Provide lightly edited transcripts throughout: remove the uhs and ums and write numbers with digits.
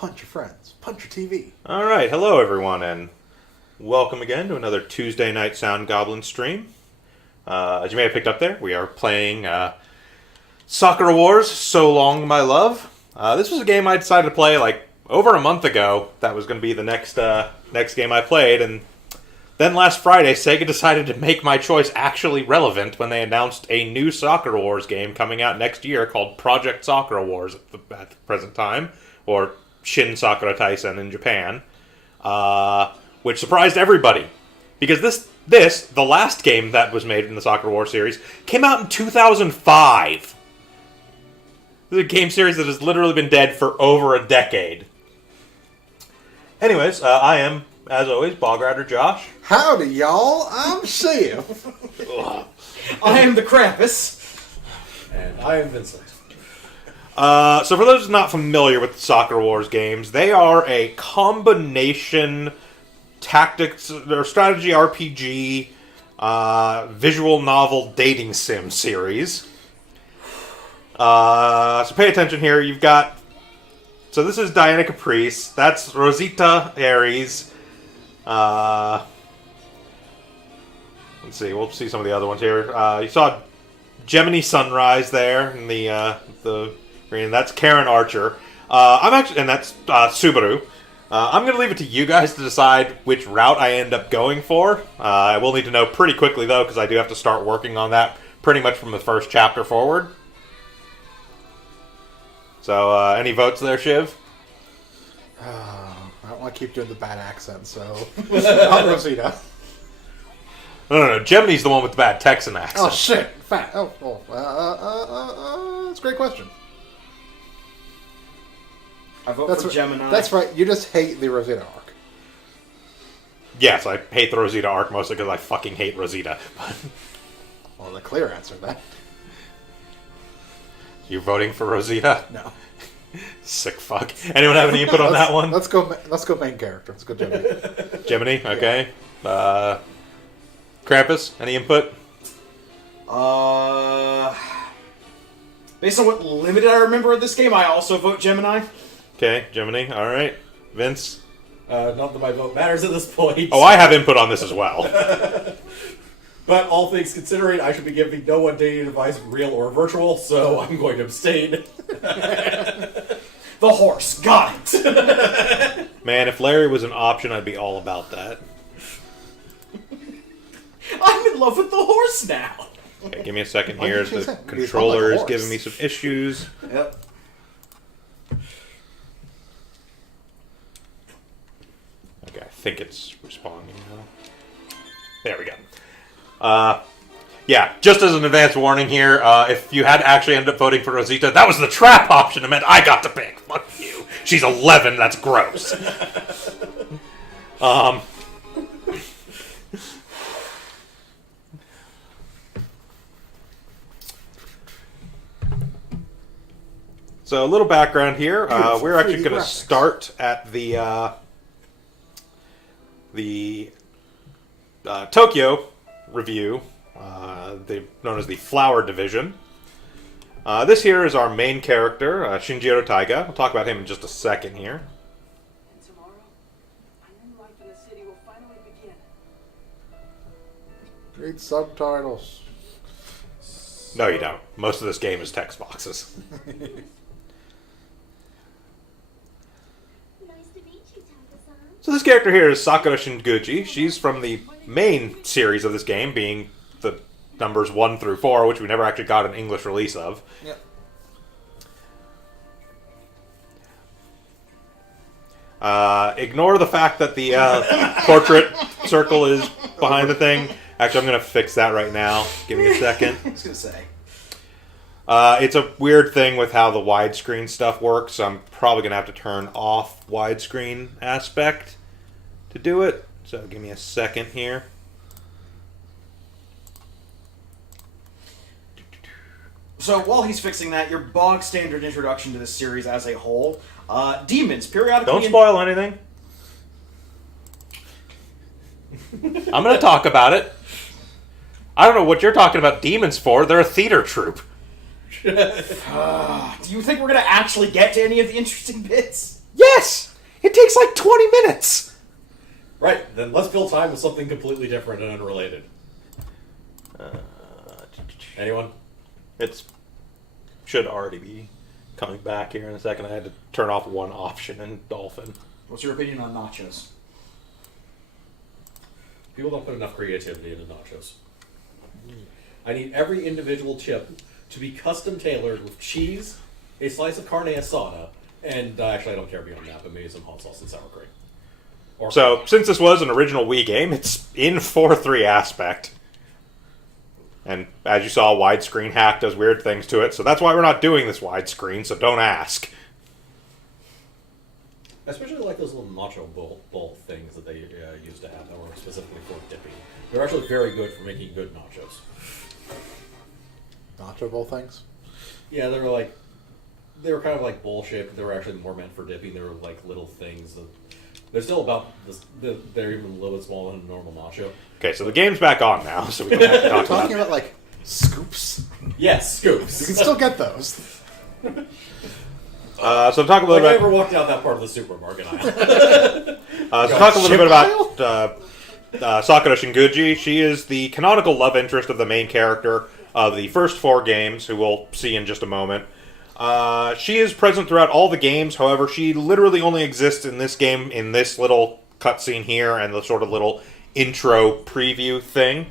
punch your friends, punch your TV. All right, hello everyone, and welcome again to another Tuesday Night Sound Goblin stream. As you may have picked up there, we are playing Sakura Wars, So Long My Love. This was a game I decided to play like over a month ago. That was going to be the next game I played, and then last Friday, Sega decided to make my choice actually relevant when they announced a new Sakura Wars game coming out next year called Project Sakura Wars at the present time, or Shin Sakura Taisen in Japan, which surprised everybody. Because this, the last game that was made in the Sakura Wars series, came out in 2005. This is a game series that has literally been dead for over a decade. Anyways, I am, as always, Bog Rider Josh. Howdy, y'all. I'm Shiv. I am the Krampus. And I am Vincent. So for those not familiar with the Sakura Wars games, they are a combination tactics or strategy RPG, visual novel dating sim series. So pay attention here. You've got... So this is Diana Caprice. That's Rosita Aries. Let's see. We'll see some of the other ones here. You saw Gemini Sunrise there in the green. That's Karen Archer. And that's Subaru. I'm going to leave it to you guys to decide which route I end up going for. I will need to know pretty quickly though, because I do have to start working on that pretty much from the first chapter forward. So, any votes there, Shiv? I don't want to keep doing the bad accent, so... I'm Rosita. No. Gemini's the one with the bad Texan accent. Oh, shit. Fat. That's a great question. I vote for Gemini. That's right. You just hate the Rosita arc. Yes, I hate the Rosita arc mostly because I fucking hate Rosita. Well, the clear answer to that. You voting for Rosita? No. Sick fuck. Anyone have any input on that one? Let's go main character. Let's go Gemini. Gemini, okay. Yeah. Krampus, any input? Based on what limited I remember of this game, I also vote Gemini. Okay, Gemini, alright. Vince? Not that my vote matters at this point. Oh, I have input on this as well. But all things considering, I should be giving no one dating advice, real or virtual, so I'm going to abstain. The horse, got it! Man, if Larry was an option, I'd be all about that. I'm in love with the horse now! Okay, give me a second here. Why did you The say- controller is horse? giving me some issues. Yep. Okay, I think it's responding now. There we go. Yeah, just as an advance warning here, if you had actually ended up voting for Rosita, that was the trap option. It meant I got to pick. Fuck you. She's 11. That's gross. So a little background here. We're actually going to start at the Tokyo review, known as the Flower Division. This here is our main character, Shinjiro Taiga. We'll talk about him in just a second here. And tomorrow, a new life in the city will finally begin. Read subtitles. No, you don't. Most of this game is text boxes. Nice to meet you, Taka-san. So this character here is Sakura Shinguchi. She's from the main series of this game, being the numbers 1 through 4, which we never actually got an English release of. Yep. Ignore the fact that the portrait circle is behind the thing. Actually, I'm going to fix that right now. Give me a second. I was gonna say. It's a weird thing with how the widescreen stuff works, so I'm probably going to have to turn off widescreen aspect to do it. So give me a second here. So while he's fixing that, your bog standard introduction to this series as a whole, demons periodically... Don't spoil anything. I'm going to talk about it. I don't know what you're talking about demons for. They're a theater troupe. Do you think we're going to actually get to any of the interesting bits? Yes! It takes like 20 minutes! Right, then let's fill time with something completely different and unrelated. Anyone? It's should already be coming back here in a second. I had to turn off one option in Dolphin. What's your opinion on nachos? People don't put enough creativity into nachos. I need every individual chip to be custom tailored with cheese, a slice of carne asada, and actually I don't care beyond that, but maybe some hot sauce and sour cream. Or So, since this was an original Wii game, it's in 4:3 aspect. And as you saw, widescreen hack does weird things to it, so that's why we're not doing this widescreen, so don't ask. I especially like those little nacho bowl things that they used to have that were specifically for dipping. They're actually very good for making good nachos. Nacho bowl things. Yeah, they were kind of like bowl shaped. They were actually more meant for dipping. They were like little things. They're still about this. They're even a little bit smaller than a normal nacho. Okay, so the game's back on now, so we don't have to talk about Talking it. about like scoops. Yes, scoops. You can still get those. So talk a Like little I bit. never walked out that part of the supermarket aisle. So talk a little bit about Sakura Shinguji. She is the canonical love interest of the main character of the first 4 games, who we'll see in just a moment. She is present throughout all the games. However, she literally only exists in this game, in this little cutscene here, and the sort of little intro preview thing.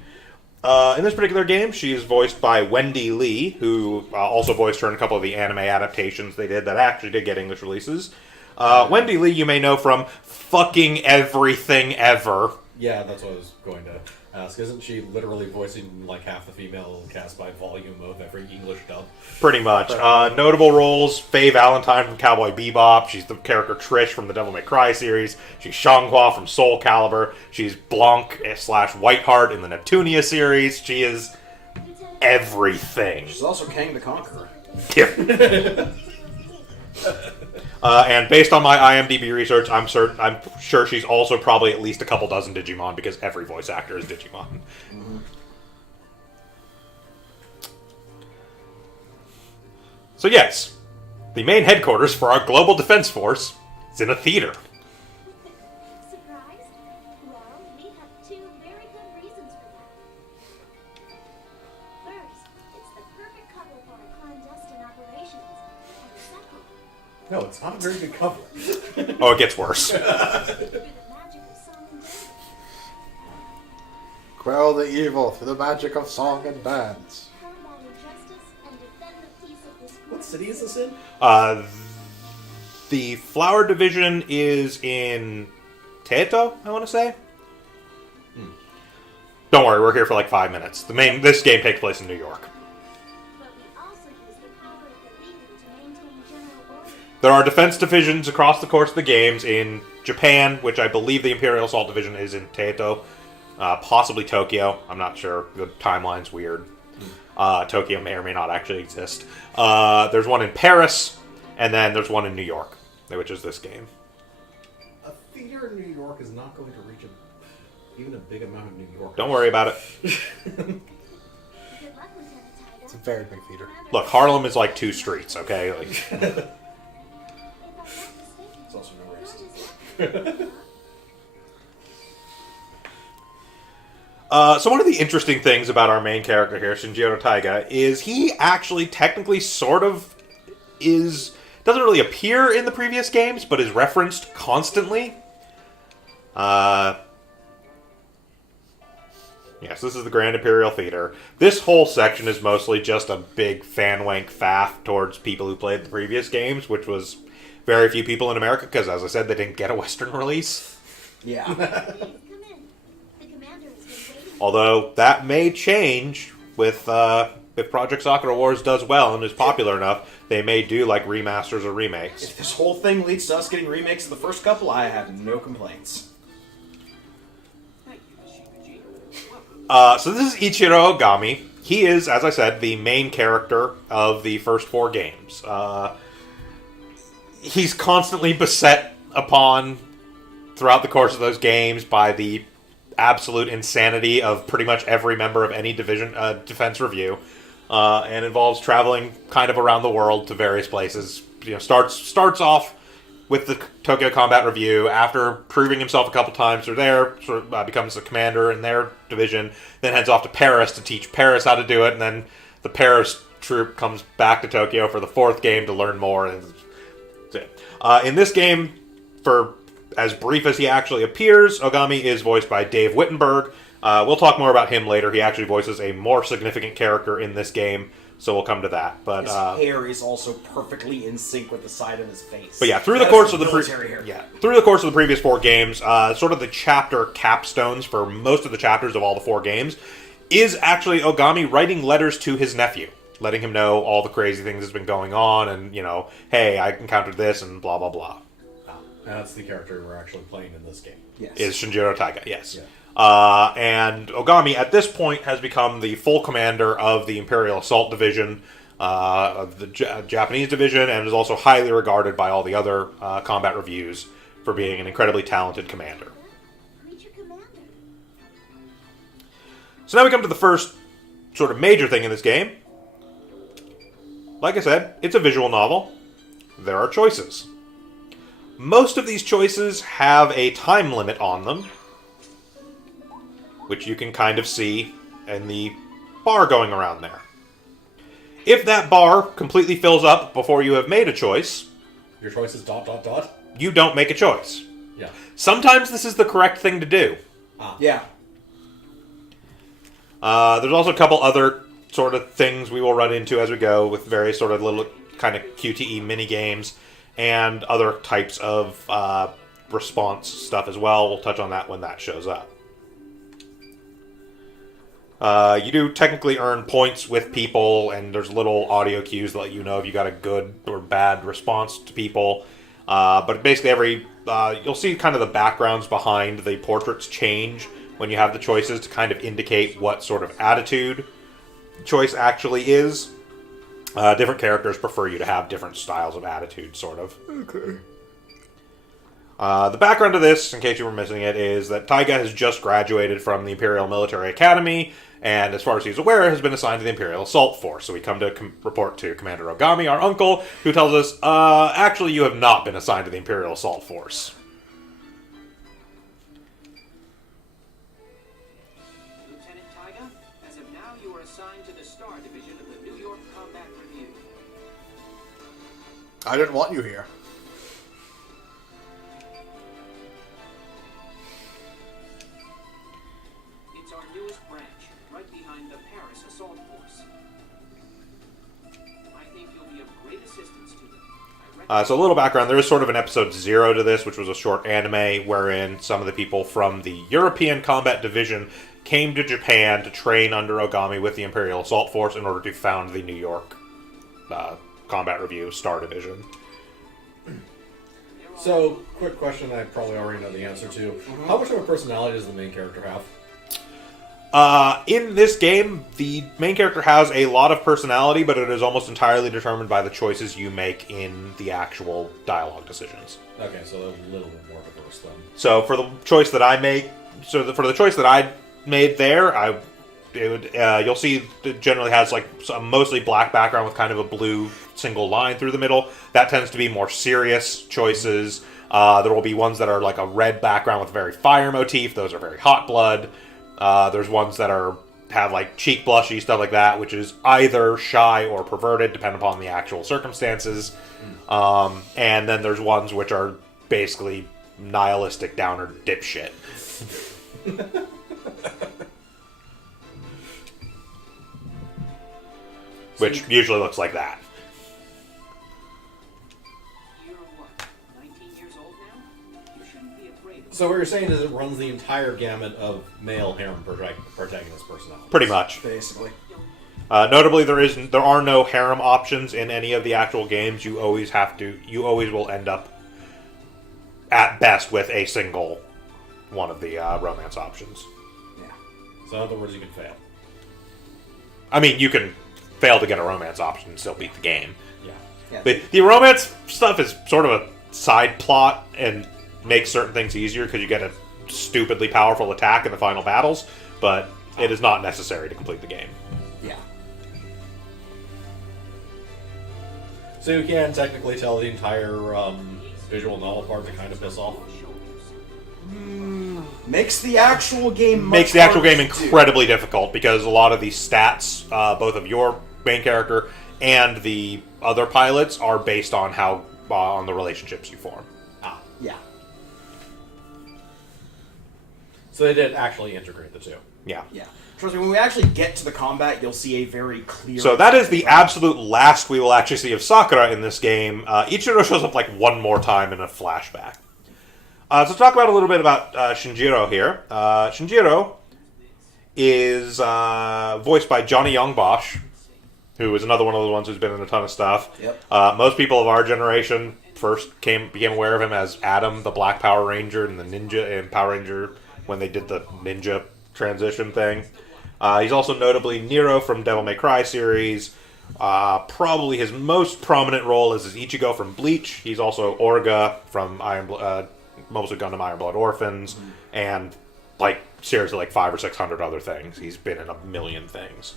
In this particular game, she is voiced by Wendy Lee, who also voiced her in a couple of the anime adaptations they did that actually did get English releases. Wendy Lee, you may know from fucking everything ever. Yeah, that's what I was going to ask. Isn't she literally voicing like half the female cast by volume of every English dub? Pretty much. Notable roles: Faye Valentine from Cowboy Bebop. She's the character Trish from the Devil May Cry series. She's Xianghua from Soul Calibur. She's Blanc / Whiteheart in the Neptunia series. She is everything. She's also Kang the Conqueror. And based on my IMDb research, I'm sure she's also probably at least a couple dozen Digimon, because every voice actor is Digimon. Mm-hmm. So yes, the main headquarters for our global defense force is in a theater. Surprised? Well, we have 2 very good reasons for that. First, it's the perfect cover for our clandestine operations. And second, No, it's not a very good cover. Oh, it gets worse. through the magic of song and dance. Quell the evil through the magic of song and dance. Combat injustice and defend the peace of this What city is this in? The Flower Division is in Teto, I want to say. Don't worry, we're here for like 5 minutes. This game takes place in New York. But we also use the power of the Legion to maintain general order. There are defense divisions across the course of the games in Japan, which I believe the Imperial Assault Division is in Teto, possibly Tokyo. I'm not sure. The timeline's weird. Tokyo may or may not actually exist. There's one in Paris, and then there's one in New York, which is this game. A theater in New York is not going to reach even a big amount of New York. Don't worry about it. Good luck, Lieutenant It's Taida. a very big theater. Look, Harlem is like 2 streets, okay? Like, If I'm not mistaken, It's also no what racist. is that? so one of the interesting things about our main character here, Shinjiro Taiga, is he actually technically sort of doesn't really appear in the previous games, but is referenced constantly. Yes, this is the Grand Imperial Theater. This whole section is mostly just a big fan-wank faff towards people who played the previous games, which was very few people in America, because, as I said, they didn't get a Western release. Yeah. Please come in. The commander has been waiting. Although, that may change with, if Project Sakura Wars does well and is popular enough, they may do, like, remasters or remakes. If this whole thing leads to us getting remakes of the first couple, I have no complaints. Thank you, Shikuji. So this is Ichiro Ogami. He is, as I said, the main character of the first 4 games. He's constantly beset upon, throughout the course of those games, by the absolute insanity of pretty much every member of any defense review, and involves traveling kind of around the world to various places. You know, starts off with the Tokyo Combat Review, after proving himself a couple times through there, sort of becomes the commander in their division, then heads off to Paris to teach Paris how to do it, and then the Paris troop comes back to Tokyo for the 4th game to learn more. And in this game, for as brief as he actually appears, Ogami is voiced by Dave Wittenberg. We'll talk more about him later. He actually voices a more significant character in this game, so we'll come to that. But His hair is also perfectly in sync with the side of his face. But yeah, through That the course is of the military hair. through the course of the previous 4 games, sort of the chapter capstones for most of the chapters of all the 4 games is actually Ogami writing letters to his nephew, letting him know all the crazy things that's been going on, and hey, I encountered this, and blah blah blah. That's the character we're actually playing in this game. Yes. Is Shinjiro Taiga, yes. Yeah. And Ogami, at this point, has become the full commander of the Imperial Assault Division, of the Japanese division, and is also highly regarded by all the other combat reviews for being an incredibly talented commander. Creature commander. So now we come to the first sort of major thing in this game. Like I said, it's a visual novel. There are choices. Most of these choices have a time limit on them, which you can kind of see in the bar going around there. If that bar completely fills up before you have made a choice, Your choice is ... you don't make a choice. Yeah. Sometimes this is the correct thing to do. Yeah. There's also a couple other sort of things we will run into as we go with various sort of little kind of QTE mini games and other types of response stuff as well. We'll touch on that when that shows up. You do technically earn points with people, and there's little audio cues that let you know if you got a good or bad response to people. But basically you'll see kind of the backgrounds behind the portraits change when you have the choices to kind of indicate what sort of attitude choice actually is. Different characters prefer you to have different styles of attitude, sort of. Okay. The background of this, in case you were missing it, is that Taiga has just graduated from the Imperial Military Academy, and as far as he's aware, has been assigned to the Imperial Assault Force. So we come to report to Commander Ogami, our uncle, who tells us, actually you have not been assigned to the Imperial Assault Force. Lieutenant Taiga, as of now, you are assigned to the Star Division of the New York Combat Review. I didn't want you here. It's our newest branch, right behind the Paris Assault Force. I think you'll be of great assistance to them. So a little background, there is sort of an episode 0 to this, which was a short anime wherein some of the people from the European Combat Division came to Japan to train under Ogami with the Imperial Assault Force in order to found the New York Combat Review Star Division. So, quick question I probably already know the answer to. How much of a personality does the main character have? In this game, the main character has a lot of personality, but it is almost entirely determined by the choices you make in the actual dialogue decisions. Okay, so a little bit more diverse then. So for the choice that I make, for the choice that I made there, you'll see it generally has like a mostly black background with kind of a blue single line through the middle. That tends to be more serious choices. There will be ones that are like a red background with a very fire motif. Those are very hot blood. There's ones that have like cheek blushy, stuff like that, which is either shy or perverted, depending upon the actual circumstances. And then there's ones which are basically nihilistic downer dipshit. Which usually looks like that. You're what, 19 years old now? You shouldn't be afraid of So what you're saying is it runs the entire gamut of male harem protagonist personalities. Pretty much. Basically. Notably, there are no harem options in any of the actual games. You always will end up at best with a single one of the romance options. Yeah. So in other words, you can fail. I mean, you can fail to get a romance option and still beat the game. Yeah. But the romance stuff is sort of a side plot and makes certain things easier because you get a stupidly powerful attack in the final battles, but it is not necessary to complete the game. Yeah. So So you can technically tell the entire visual novel part to kind of piss off. Makes the actual game much Makes the actual harder game to do. incredibly difficult because a lot of these stats, both of your main character and the other pilots, are based on how on the relationships you form. Ah. Yeah. So they did actually integrate the two. Yeah. Yeah. Trust me, when we actually get to the combat, you'll see a very clear... So that is the absolute last we will actually see of Sakura in this game. Ichiro shows up like one more time in a flashback. So talk about a little bit about Shinjiro here. Shinjiro is voiced by Johnny Young Bosch, who is another one of the ones who's been in a ton of stuff. Yep. Most people of our generation first became aware of him as Adam, the Black Power Ranger, and the Ninja in Power Ranger when they did the Ninja transition thing. He's also notably Nero from Devil May Cry series. Probably his most prominent role is as Ichigo from Bleach. He's also Orga from Mobile Suit Gundam Iron Blood Orphans, and like seriously like 500 or 600 other things. He's been in a million things.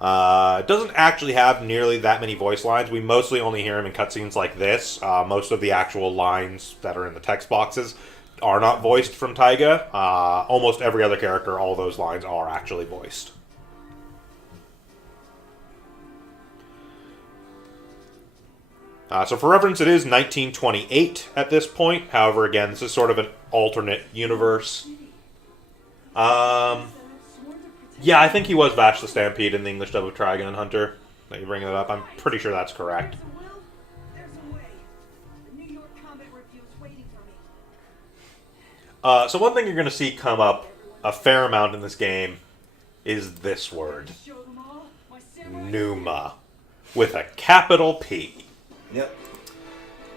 Doesn't actually have nearly that many voice lines. We mostly only hear him in cutscenes like this. Most of the actual lines that are in the text boxes are not voiced from Taiga. Almost every other character, all those lines are actually voiced. So for reference, it is 1928 at this point. However, again, this is sort of an alternate universe. Yeah, I think he was Vash the Stampede in the English dub of Trigun Hunter. That you bring that up, I'm pretty sure that's correct. There's a way. The New York combat review is waiting for me. So one thing you're going to see come up a fair amount in this game is this word. Show them all my samurai. Numa. With a capital P. Yep.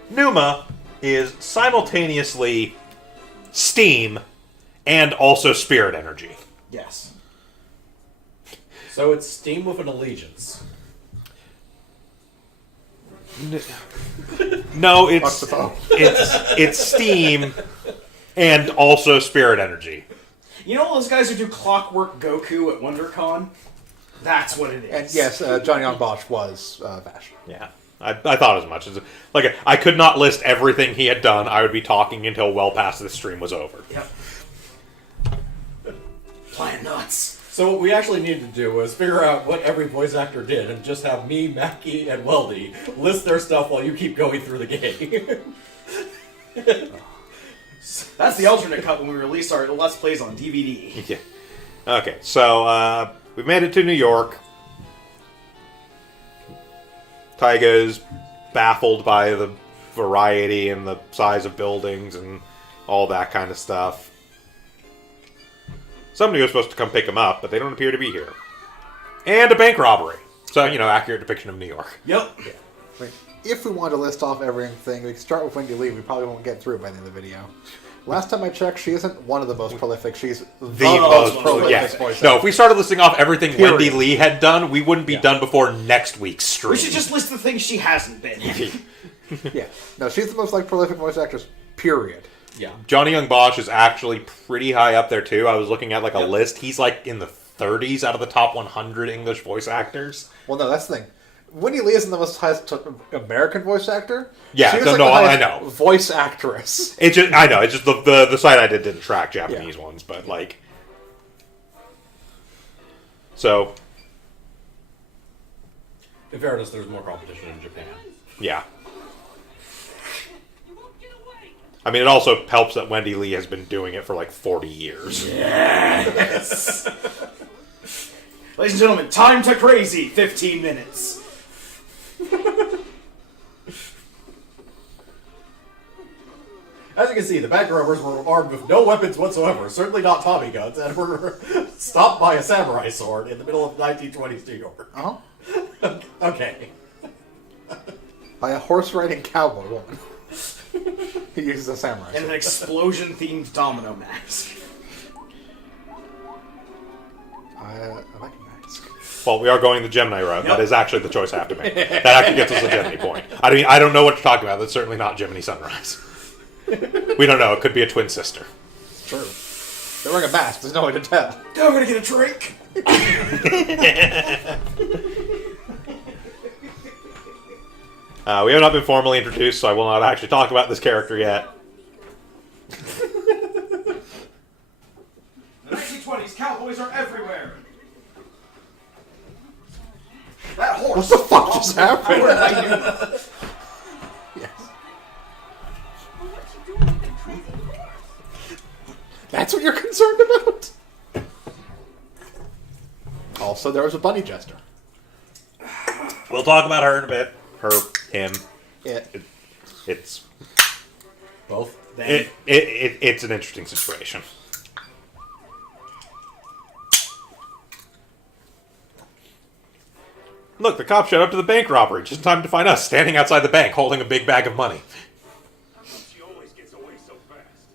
Numa is simultaneously steam and also spirit energy. Yes. So it's Steam with an allegiance. No, Fuck the phone. it's steam and also spirit energy. You know all those guys who do Clockwork Goku at WonderCon? That's what it is. And yes, Johnny Young Bosch was Vash. Yeah, I thought as much. Like I could not list everything he had done. I would be talking until well past this stream was over. Yep. Playing nuts. So what we actually needed to do was figure out what every voice actor did and just have me, Mackie, and Weldy list their stuff while you keep going through the game. That's the alternate cut when we release our Let's Plays on DVD. Yeah. Okay, so we've made it to New York. Taiga is baffled by the variety and the size of buildings and all that kind of stuff. Somebody was supposed to come pick him up, but they don't appear to be here. And a bank robbery. So, accurate depiction of New York. Yep. Like, if we want to list off everything, we can start with Wendy Lee. We probably won't get through it by the end of the video. Last time I checked, she isn't one of the most prolific. She's the most prolific yes. voice No, actor. if we started listing off everything Period. Wendy Lee had done, we wouldn't be done before next week's stream. We should just list the things she hasn't been in. Yeah. No, she's the most prolific voice actress, period. Yeah. Johnny Young Bosch is actually pretty high up there, too. I was looking at a list. He's in the 30s out of the top 100 English voice actors. Well, no, that's the thing. Wendy Lee isn't the most highest American voice actor. Yeah, she was so the I highest know. Voice actress. I know. It's just the site I didn't track Japanese ones, but so In fairness, there's more competition in Japan. yeah. You won't get away. I mean, it also helps that Wendy Lee has been doing it for 40 years. Yes. Ladies and gentlemen, time to crazy. 15 minutes. As you can see, the bank robbers were armed with no weapons whatsoever, certainly not Tommy guns, and were stopped by a samurai sword in the middle of 1920s New York. Oh? Okay. By a horse-riding cowboy woman. He uses a samurai. And an explosion-themed domino mask. I like a mask. Well, we are going the Gemini route. Yep. That is actually the choice I have to make. That actually gets us a Gemini point. I don't know what you're talking about. That's certainly not Gemini Sunrise. We don't know. It could be a twin sister. True. They're wearing a mask. There's no way to tell. I'm gonna get a drink. We have not been formally introduced, so I will not actually talk about this character yet. The 1920s, cowboys are everywhere. That horse. What the fuck just happened? Yes. Well, what you doing with that crazy horse? That's what you're concerned about? Also, there was a bunny jester. We'll talk about her in a bit. Her, him. It's Both. it's an interesting situation. Look, the cops showed up to the bank robbery just in time to find us standing outside the bank holding a big bag of money. How come she always gets away so fast?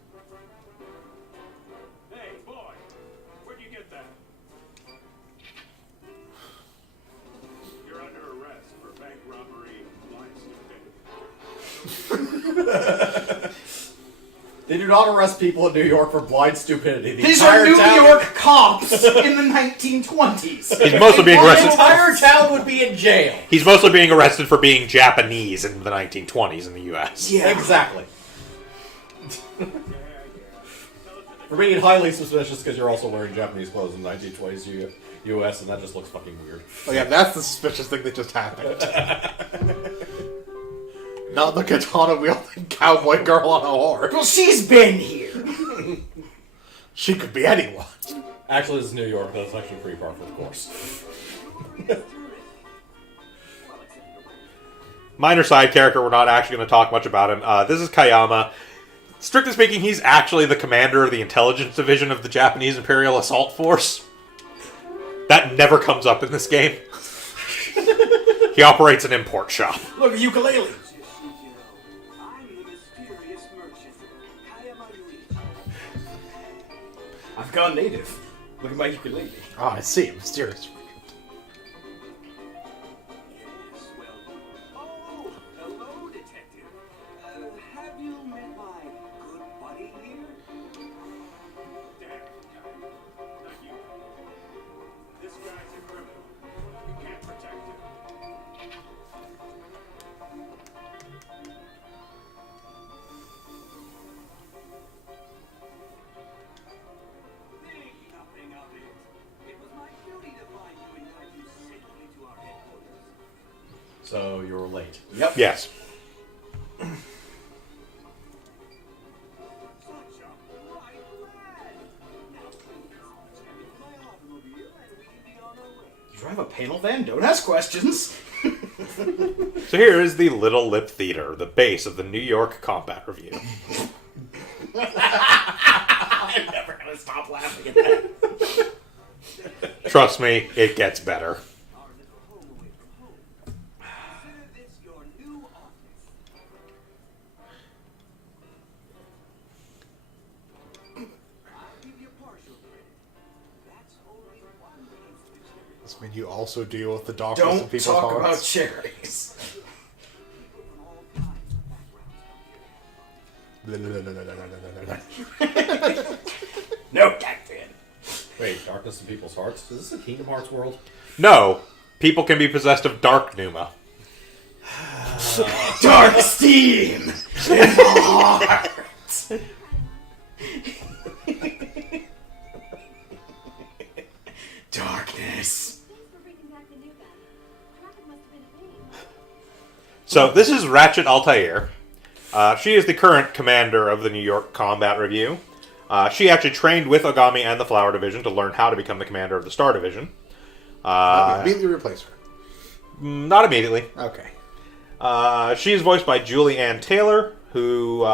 Hey, boy, where'd you get that? You're under arrest for bank robbery, blind stupidity. They do not arrest people in New York for blind stupidity. The These are entire New town- York cops in the 1920s. He's mostly being The arrested. entire town would be in jail. He's mostly being arrested for being Japanese in the 1920s in the U.S. Yeah. Exactly. For being highly suspicious because you're also wearing Japanese clothes in the 1920s U.S. and that just looks fucking weird. Oh yeah, that's the suspicious thing that just happened. Not the katana wielding cowboy girl on a horse. Well, she's been here. She could be anyone. Actually, this is New York. That's actually pretty par for the course. Minor side character, we're not actually going to talk much about him. This is Kayama. Strictly speaking, he's actually the commander of the intelligence division of the Japanese Imperial Assault Force. That never comes up in this game. He operates an import shop. Look, a ukulele. I'm the mysterious merchant, Kayama Yuichi. I've gone native. Look at my ukulele. Oh, I see. Mysterious. Yes, well. Oh, hello, detective. Have you met my good buddy here? Damn, not you. This guy's a criminal. You can't protect him. Think nothing of it. It was my duty to find you and guide you safely to our headquarters. So you're late. Yep. Yes. Such a bright lad. Now please, step into my automobile and we can be on our way. You drive a panel van? Don't ask questions. So here is the Little Lip Theater, the base of the New York Combat Review. I'm never gonna stop laughing at that. Trust me, it gets better. Our little home away from home. Consider this your new office. I'll give you partial credit. That's only one piece of the cherry. This means you also deal with the doctors and Don't people's talk about hearts. cherries. People from all kinds of backgrounds come here. No, Captain. Wait, darkness in people's hearts? Is this a Kingdom Hearts world? No, people can be possessed of dark pneuma. Dark steam in the heart. Darkness. Thanks for bringing back the new guy. Traffic must have been a pain. So this is Ratchet Altair. She is the current commander of the New York Combat Review. She actually trained with Ogami and the Flower Division to learn how to become the commander of the Star Division. Immediately replace her. Not immediately. Okay. She is voiced by Julie Ann Taylor, who,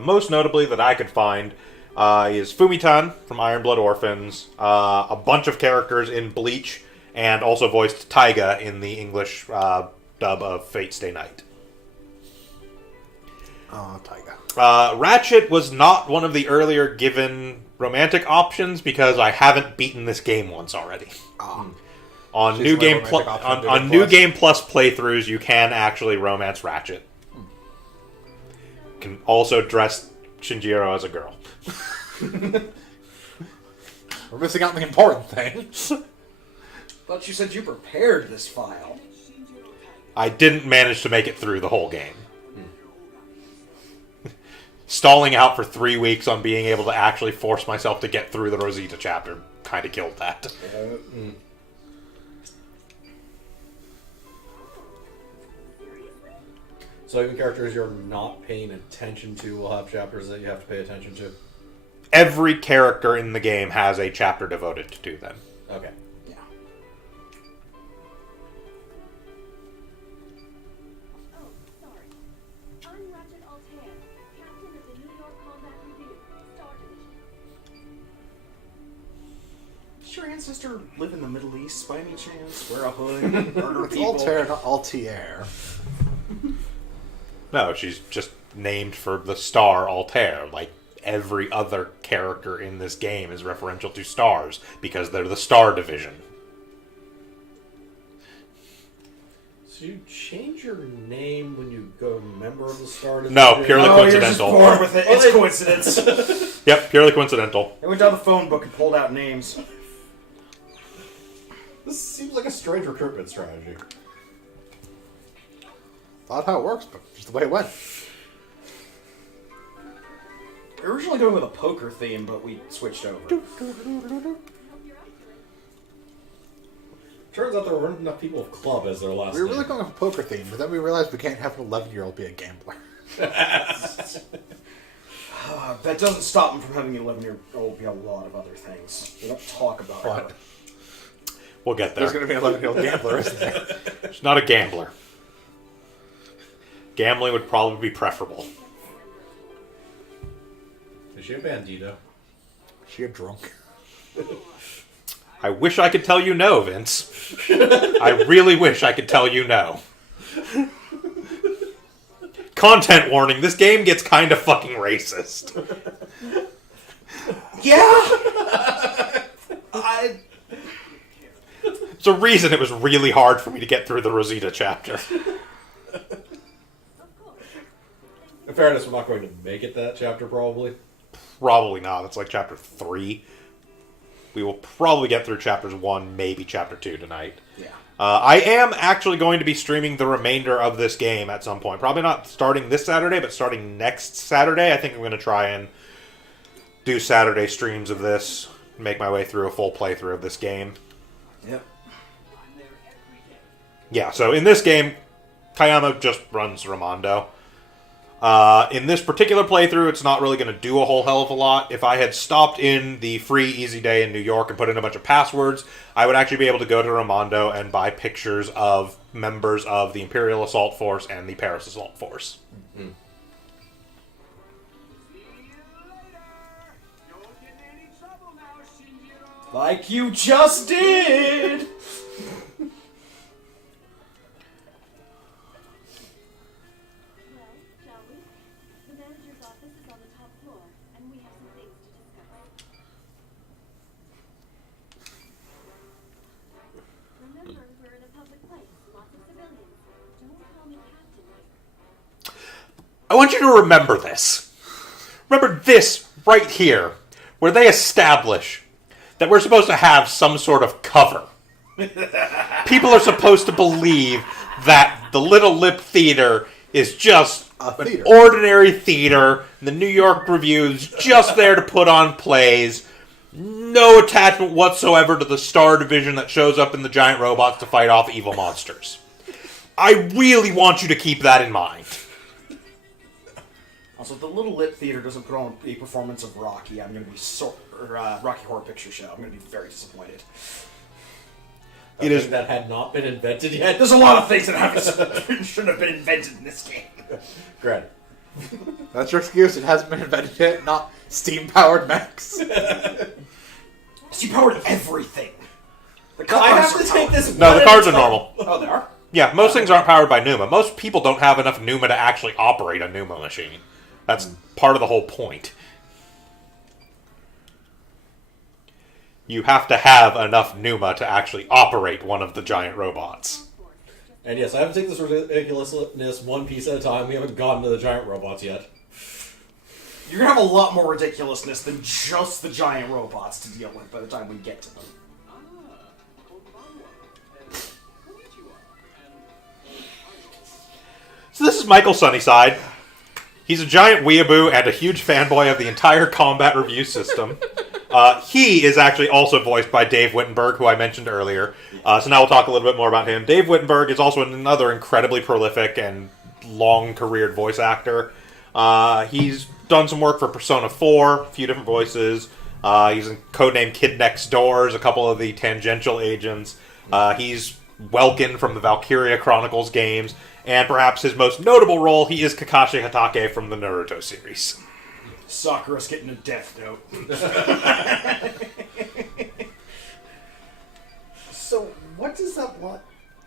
most notably that I could find, is Fumitan from Iron Blood Orphans, a bunch of characters in Bleach, and also voiced Taiga in the English dub of Fate Stay Night. Oh, Taiga. Ratchet was not one of the earlier given romantic options because I haven't beaten this game once already. On She's New my Game romantic option on, to on Game New Plus. Game Plus playthroughs, you can actually romance Ratchet. Can also dress Shinjiro as a girl. We're missing out on the important things. Thought you said you prepared this file. I didn't manage to make it through the whole game. Stalling out for 3 weeks on being able to actually force myself to get through the Rosita chapter kind of killed that. So even characters you're not paying attention to will have chapters that you have to pay attention to? Every character in the game has a chapter devoted to them. Okay. Yeah. Oh, sorry. I'm Ratchet Altair, captain of the New York Combat Review, Star Division. Does your ancestor live in the Middle East by any chance? Wear a hood? Murder It's people? Altair, not Altier. No, she's just named for the star Altair. Like every other character in this game is referential to stars because they're the Star Division. So you change your name when you go a member of the Star Division? No, purely No, you're just coincidental. born with it. It's coincidence. Yep, purely coincidental. I went down the phone book and pulled out names. This seems like a strange recruitment strategy. Thought how it works, but just the way it went. We were originally going with a poker theme, but we switched over. Turns out there weren't enough people with club as their last We were name. really going with a poker theme, but then we realized we can't have an 11-year-old be a gambler. That doesn't stop him from having an 11-year-old be a lot of other things. We don't talk about What? it. We'll get There's there. going to be an 11-year-old gambler, isn't there? She's not a gambler. Gambling would probably be preferable. Is she a bandito? She a drunk. I wish I could tell you no, Vince. I really wish I could tell you no. Content warning, this game gets kind of fucking racist. Yeah! It's a reason it was really hard for me to get through the Rosita chapter. In fairness, we're not going to make it that chapter, probably. Probably not. It's like chapter 3. We will probably get through chapters 1, maybe chapter 2 tonight. Yeah. I am actually going to be streaming the remainder of this game at some point. Probably not starting this Saturday, but starting next Saturday. I think I'm going to try and do Saturday streams of this, make my way through a full playthrough of this game. Yep. Yeah, so in this game, Kayama just runs Ramondo. In this particular playthrough, it's not really going to do a whole hell of a lot. If I had stopped in the free Easy Day in New York and put in a bunch of passwords, I would actually be able to go to Ramondo and buy pictures of members of the Imperial Assault Force and the Paris Assault Force. Mm-hmm. Like you just did! Well, shall we? The manager's office is on the top floor, and we have some things to discuss. Remember, we're in a public place, lots of civilians. Don't call me captain here. I want you to remember this. Remember this right here, where they establish that we're supposed to have some sort of cover. People are supposed to believe that the Little Lip Theater is just A an theater. ordinary theater. The New York Review's just there to put on plays. No attachment whatsoever to the Star Division that shows up in the giant robots to fight off evil monsters. I really want you to keep that in mind. Also, if the Little Lip Theater doesn't put on a performance of Rocky, I'm going to be Rocky Horror Picture Show. I'm going to be very disappointed. It is that had not been invented yet. There's a lot of things that shouldn't have been invented in this game. Granted. That's your excuse. It hasn't been invented yet. Not steam-powered mechs. She powered everything. The I have cars to are take powered. this. No, one the at cards a are time. normal. Oh, they are? Yeah, most things aren't powered by Pneuma. Most people don't have enough Pneuma to actually operate a Pneuma machine. That's part of the whole point. You have to have enough Pneuma to actually operate one of the giant robots. And yes, I have to take this ridiculousness one piece at a time. We haven't gotten to the giant robots yet. You're gonna have a lot more ridiculousness than just the giant robots to deal with by the time we get to them. So this is Michael Sunnyside. He's a giant weeaboo and a huge fanboy of the entire combat review system. He is actually also voiced by Dave Wittenberg, who I mentioned earlier. So now we'll talk a little bit more about him. Dave Wittenberg is also another incredibly prolific and long-careered voice actor. He's done some work for Persona 4, a few different voices. He's in codename Kid Next Doors, a couple of the tangential agents. He's Welkin from the Valkyria Chronicles games. And perhaps his most notable role, he is Kakashi Hatake from the Naruto series. Sakura's getting a death note. So, what does that line...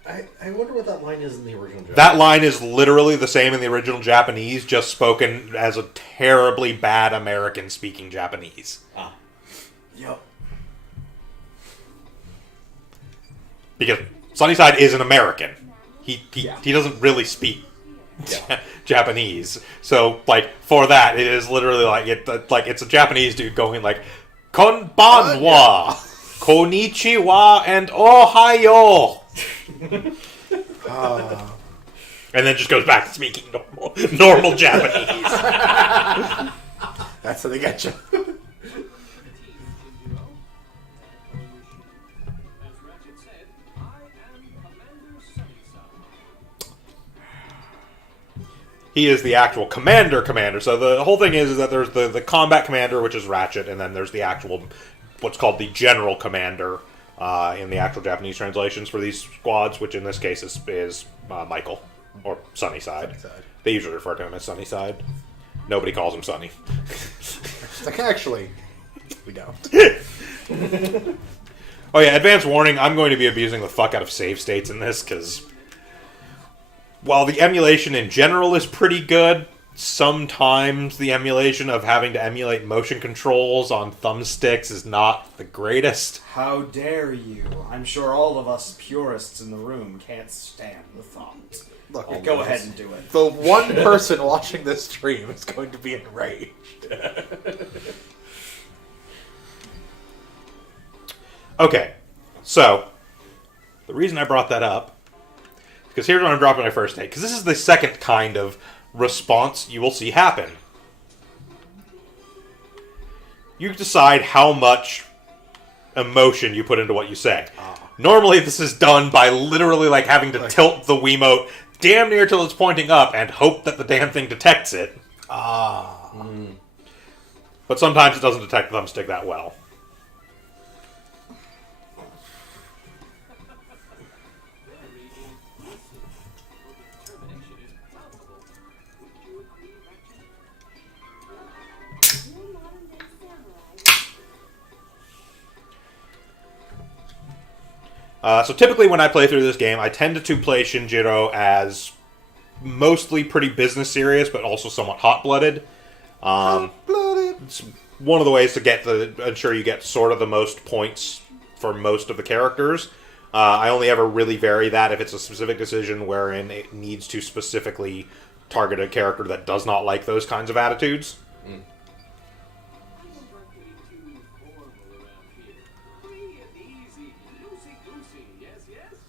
I wonder what that line is in the original Japanese. That line is literally the same in the original Japanese, just spoken as a terribly bad American-speaking Japanese. Ah. Yup. Because Sunnyside is an American. He doesn't really speak Japanese. So, like, for that, it is literally like it's a Japanese dude going like, Konbanwa, Konnichiwa, and Ohayo. And then just goes back to speaking normal Japanese. That's how they get you. He is the actual commander. So the whole thing is that there's the combat commander, which is Ratchet, and then there's the actual, what's called the general commander in the actual Japanese translations for these squads, which in this case is Michael, or Sunnyside. They usually refer to him as Sunnyside. Nobody calls him Sunny. It's like, actually, we don't. Oh yeah, advance warning, I'm going to be abusing the fuck out of save states in this, because while the emulation in general is pretty good, sometimes the emulation of having to emulate motion controls on thumbsticks is not the greatest. How dare you? I'm sure all of us purists in the room can't stand the thought. Look, Go ahead and do it. the one person watching this stream is going to be enraged. Okay, so the reason I brought that up, because here's when I'm dropping my first take, because this is the second kind of response you will see happen. You decide how much emotion you put into what you say. Normally this is done by literally like having to tilt the Wiimote damn near till it's pointing up and hope that the damn thing detects it. But sometimes it doesn't detect the thumbstick that well. So typically when I play through this game, I tend to play Shinjiro as mostly pretty business serious, but also somewhat hot-blooded. It's one of the ways to ensure you get sort of the most points for most of the characters. I only ever really vary that if it's a specific decision wherein it needs to specifically target a character that does not like those kinds of attitudes.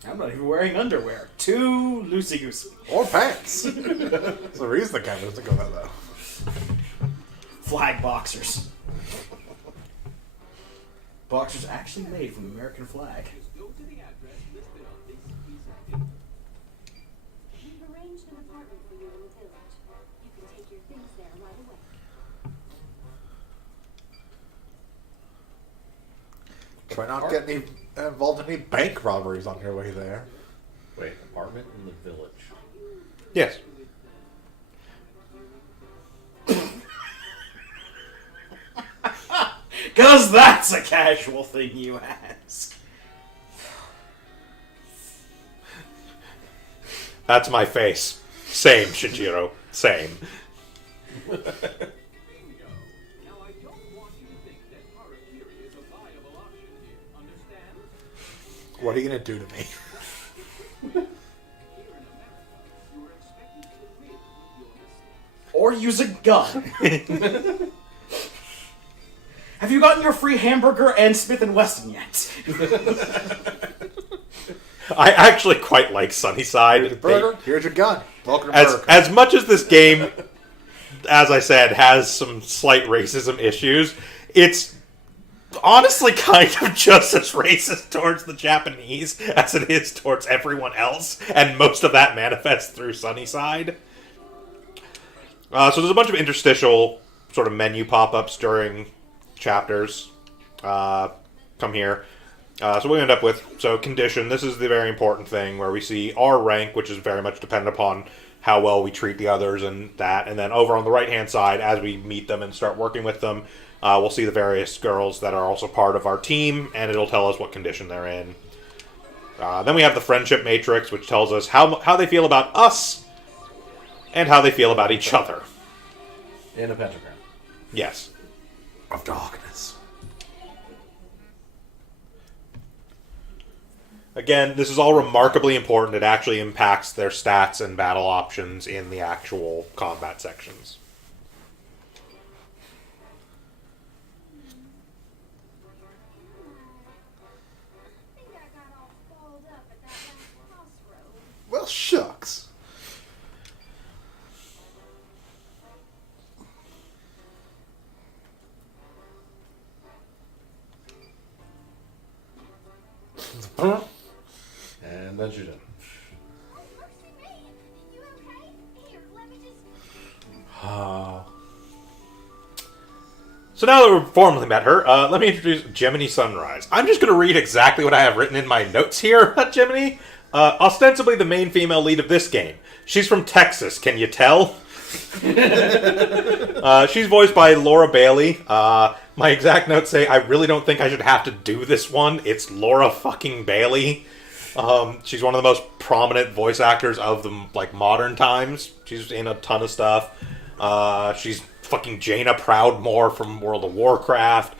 I'm not even wearing underwear. Too loosey-goosey. Or pants. There's a reason the camera doesn't go that low. Flag boxers. Boxers actually made from the American flag. We've arranged an apartment for you in the village. You can take your things there right away. Try not to get involved in any bank robberies on your way there. Wait, apartment in the village. Yes. Because that's a casual thing you ask. That's my face. Same, Shinjiro. Same. Now, I don't want you to think that Harakiri is a viable option here. Understand? What are you going to do to me? Here in America, you are expected to live with your mistakes. Or or use a gun. Have you gotten your free hamburger and Smith & Wesson yet? I actually quite like Sunnyside. Here's your burger. Here's your gun. Welcome to As America. as much as this game, as I said, has some slight racism issues, it's honestly kind of just as racist towards the Japanese as it is towards everyone else, and most of that manifests through Sunnyside. So there's a bunch of interstitial sort of menu pop-ups during chapters. Come here. So we end up with, condition. This is the very important thing where we see our rank, which is very much dependent upon how well we treat the others and that. And then over on the right-hand side, as we meet them and start working with them, we'll see the various girls that are also part of our team, and it'll tell us what condition they're in. Then we have the friendship matrix, which tells us how they feel about us and how they feel about each other. In a pentagram. Yes. Of darkness. Again, this is all remarkably important. It actually impacts their stats and battle options in the actual combat sections. I think I got all balled up at that last crossroad. Well, shucks. And then she's done. Oh, mercy me! You okay? Here, let me just... So now that we've formally met her, let me introduce Gemini Sunrise. I'm just going to read exactly what I have written in my notes here about Gemini. Ostensibly the main female lead of this game. She's from Texas, can you tell? She's voiced by Laura Bailey. My exact notes say, I really don't think I should have to do this one. It's Laura fucking Bailey. She's one of the most prominent voice actors of the modern times. She's in a ton of stuff. She's fucking Jaina Proudmoore from World of Warcraft.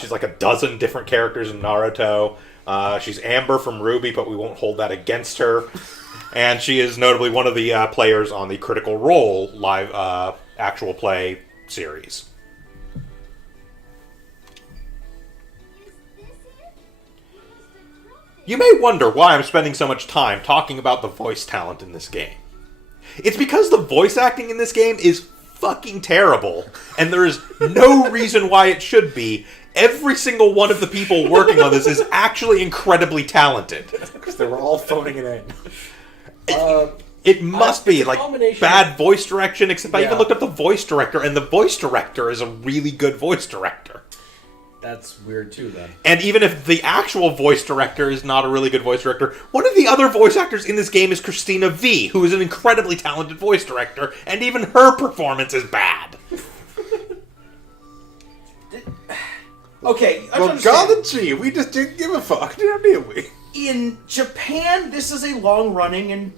She's like a dozen different characters in Naruto. She's Amber from Ruby, but we won't hold that against her. And she is notably one of the players on the Critical Role live actual play series. You may wonder why I'm spending so much time talking about the voice talent in this game. It's because the voice acting in this game is fucking terrible, and there is no reason why it should be. Every single one of the people working on this is actually incredibly talented. Because they were all phoning it in. It must be like combination bad voice direction, except I even Yeah. looked up the voice director, and the voice director is a really good voice director. That's weird too, then. And even if the actual voice director is not a really good voice director, one of the other voice actors in this game is Christina V, who is an incredibly talented voice director, and even her performance is bad. Okay, I Well, understand. God and gee, we just didn't give a fuck, did we? In Japan, this is a long-running and,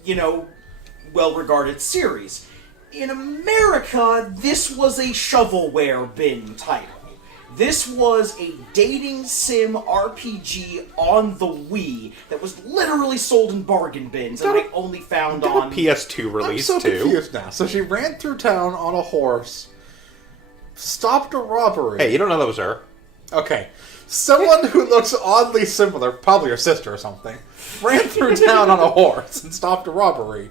well-regarded series. In America, this was a shovelware bin title. This was a dating sim RPG on the Wii that was literally sold in bargain bins and I only found on... PS2 I'm release, so too. confused now. So she ran through town on a horse, stopped a robbery. Hey, you don't know that was her. Okay. Someone who looks oddly similar, probably her sister or something, ran through town on a horse and stopped a robbery.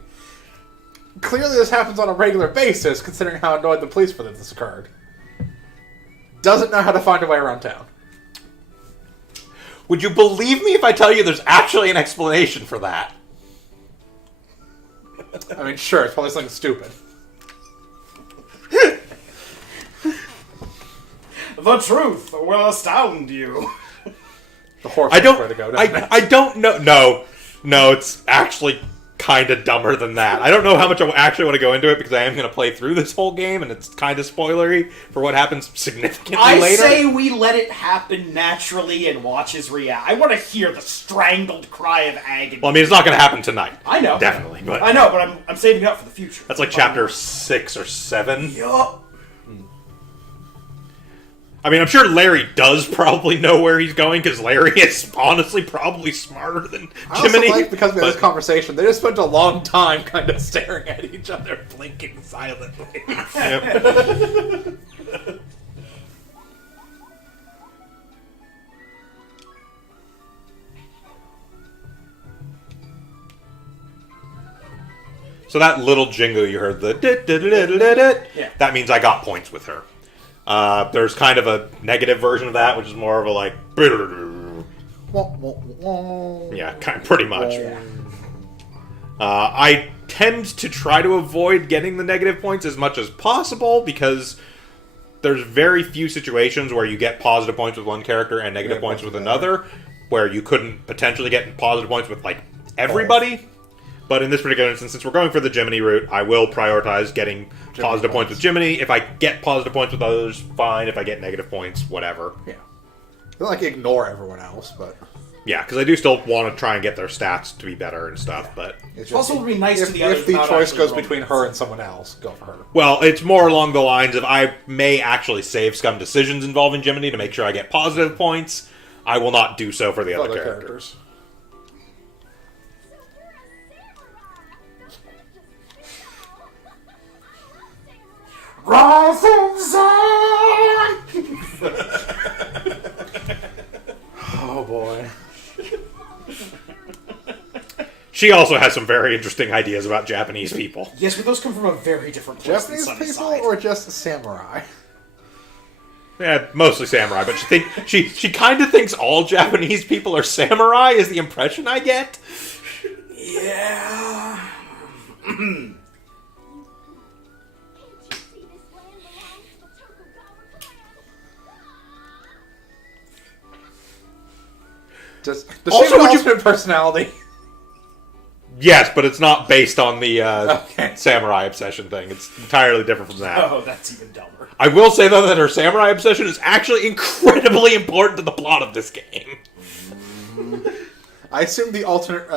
Clearly this happens on a regular basis, considering how annoyed the police were that this occurred. Doesn't know how to find a way around town. Would you believe me if I tell you there's actually an explanation for that? I mean, sure, it's probably something stupid. The truth will astound you. The horse I knows don't. where to go, doesn't it? I don't know. No, it's actually kind of dumber than that. I don't know how much I actually want to go into it because I am going to play through this whole game and it's kind of spoilery for what happens significantly I later. say we let it happen naturally and watch his react. I want to hear the strangled cry of agony. Well, I mean, it's not going to happen tonight. I know. Definitely, but I know, but I'm saving it up for the future. that's like chapter 6 or 7. Yup. I mean, I'm sure Larry does probably know where he's going, because Larry is honestly probably smarter than I also Jiminy. like, because we had this but- conversation, they just spent a long time kind of staring at each other, blinking silently. Yep. So that little jingle you heard, the Yeah. that means I got points with her. There's kind of a negative version of that, which is more of a like, yeah, pretty much. Yeah. I tend to try to avoid getting the negative points as much as possible, because there's very few situations where you get positive points with one character and negative points with another, where you couldn't potentially get positive points with like everybody. But in this particular instance, since we're going for the Jiminy route, I will prioritize getting positive points with Jiminy. If I get positive points with others, fine. If I get negative points, whatever. Yeah. Don't like ignore everyone else, but Yeah, because I do still want to try and get their stats to be better and stuff, but... it's Also, it would be nice to the others if the without choice actually goes rolling between her and someone else, go for her. Well, it's more along the lines of I may actually save scum decisions involving Jiminy to make sure I get positive points. I will not do so for the other characters. Rising sun! Oh boy. She also has some very interesting ideas about Japanese people. Yes, but those come from a very different place Japanese than people Sunnyside. or just samurai? Yeah, mostly samurai, but she kind of thinks all Japanese people are samurai, is the impression I get. Yeah. Does she Also, have an would you- alternate personality? Yes, but it's not based on the Okay. samurai obsession thing. It's entirely different from that. Oh, that's even dumber. I will say, though, that her samurai obsession is actually incredibly important to the plot of this game. I assume the alternate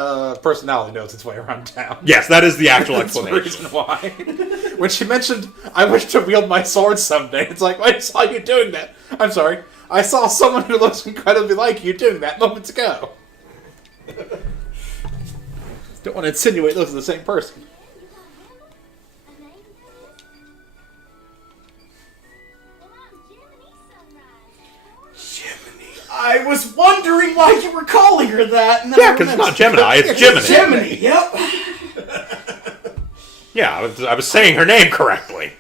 personality knows its way around town. Yes, that is the actual That's the explanation. reason why. When she mentioned, I wish to wield my sword someday, it's like, I saw you doing that. I'm sorry. I saw someone who looks incredibly like you doing that moments ago. Don't want to insinuate those are the same person. I was wondering why you were calling her that. And then Yeah, I because it's not remembered. Gemini, it's Jiminy. Gemini, yep. Yeah, I was saying her name correctly.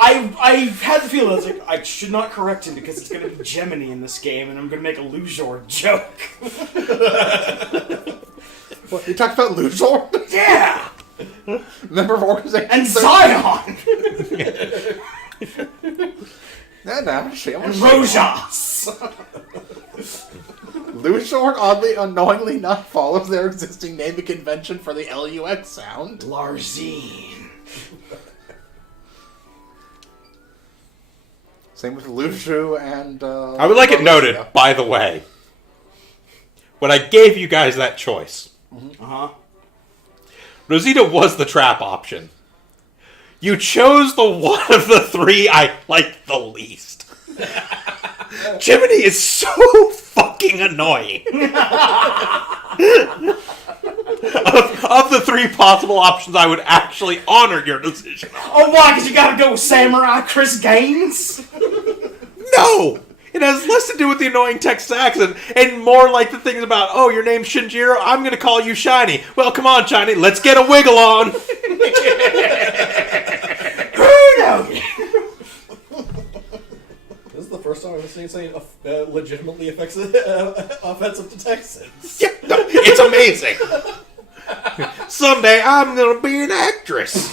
I had the feeling, I was like, I should not correct him because it's going to be Gemini in this game, and I'm going to make a Lujor joke. What, you talked about Lujor? Yeah! Member of Organization And 13? Zion! No, she And almost Rojas! Lujor oddly unknowingly not follows their existing naming convention for the LUX sound. Larzine. Same with Luju and I would like it noted, by the way, when I gave you guys that choice, Uh-huh. Rosita was the trap option. You chose the one of the three I liked the least. Jiminy is so fucking annoying. of the three possible options, I would actually honor your decision. Oh, why? Because you gotta go with Samurai Chris Gaines? No! It has less to do with the annoying Texas accent and more like the things about, oh, your name's Shinjiro, I'm going to call you Shiny. Well, come on, Shiny, let's get a wiggle on. Who knows? This is the first time I've seen something legitimately offensive to Texans. Yeah, no, it's amazing. Someday I'm going to be an actress.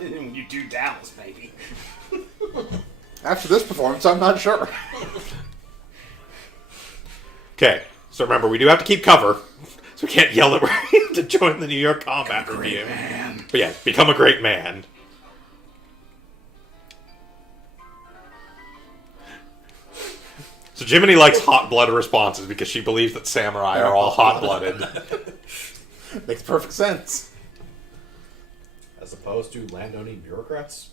You do Dallas, baby. After this performance, I'm not sure. Okay, so remember, we do have to keep cover, so we can't yell that we're to join the New York Combat Review. Man. But yeah, become a great man. So Jiminy likes hot-blooded responses because she believes that samurai are all hot-blooded. Makes perfect sense. As opposed to landowning bureaucrats.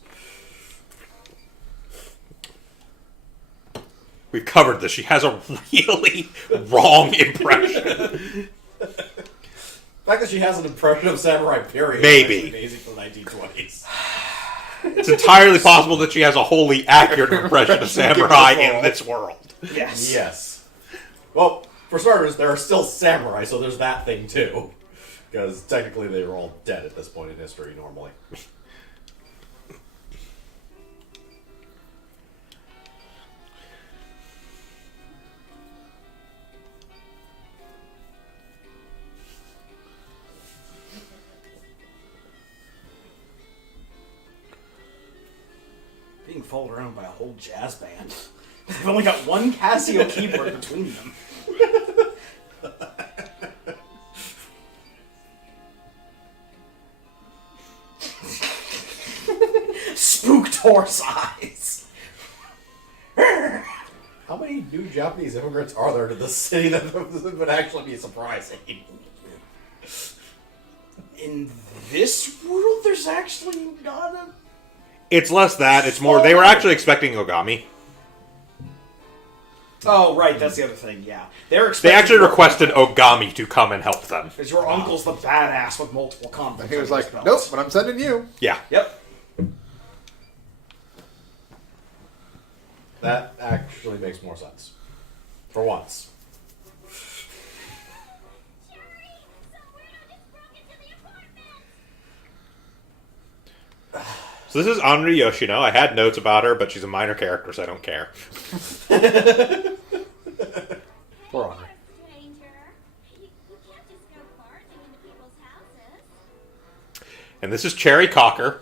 we've covered this. She has a really wrong impression. The fact that she has an impression of samurai period Maybe. is amazing for the 1920s. It's entirely possible that she has a wholly accurate impression of samurai in this world. Yes. Yes. Well, for starters, there are still samurai, so there's that thing too. Because technically they were all dead at this point in history normally. Being followed around by a whole jazz band. They've only got one Casio keyboard between them. Spooked horse eyes. How many new Japanese immigrants are there to this city that would actually be surprising? In this world, there's actually not a... It's less that, it's more, they were actually expecting Ogami. Oh, right, that's the other thing, yeah. They're They expecting... actually requested Ogami to come and help them. Because your uncle's the badass with multiple combos. And he was like, nope, but I'm sending you. Yeah. Yep. That actually makes more sense. For once. So this is Anri Yoshino. I had notes about her, but she's a minor character, so I don't care. Poor Henry. And this is Cherry Cocker.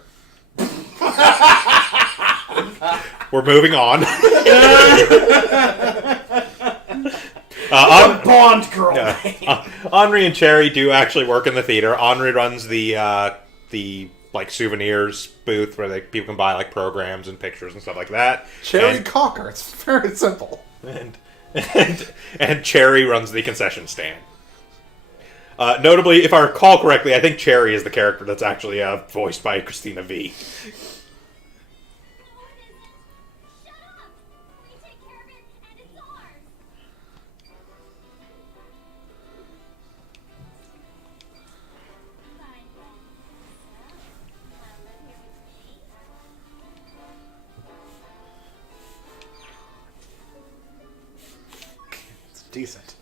We're moving on. Bond girl. Henri and Cherry do actually work in the theater. Henri runs the like souvenirs booth where people can buy like programs and pictures and stuff like that. Cherry and, Cocker. It's very simple. and Cherry runs the concession stand. Notably, if I recall correctly, I think Cherry is the character that's actually voiced by Christina V. It's decent.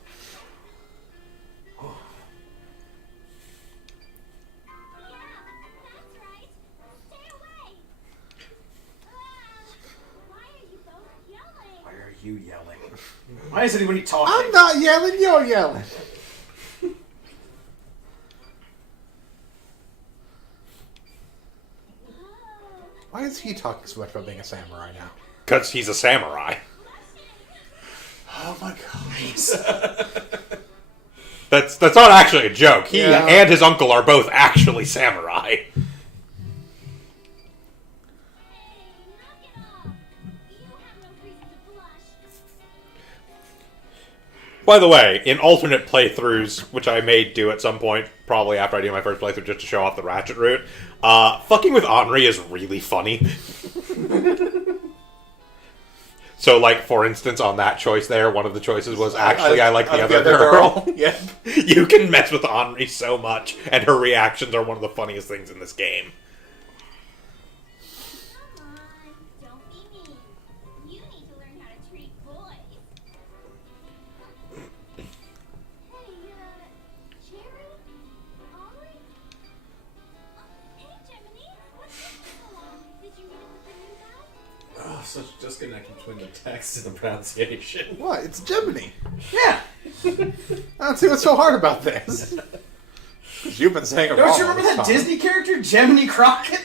Why are you yelling? Why is anybody talking? I'm not yelling, you're yelling. Why is he talking so much about being a samurai now? Because he's a samurai. Oh my god. That's not actually a joke. He Yeah. and his uncle are both actually samurai. By the way, in alternate playthroughs, which I may do at some point, probably after I do my first playthrough just to show off the Ratchet route, fucking with Henri is really funny. So, like, for instance, on that choice there, one of the choices was, actually, I like the other girl. Yeah. You can mess with Henri so much, and her reactions are one of the funniest things in this game. Come on, don't be mean. You need to learn how to treat boys. Hey, Cherry? Ollie? Hey, Gemini. What's taking so long? Did you meet up with the new guy? Oh, such disconnect between the text and the pronunciation. What? It's Gemini. Yeah. I don't see what's so hard about this. 'Cause you've been saying it wrong. Don't you remember all that this time. Disney character, Gemini Crockett?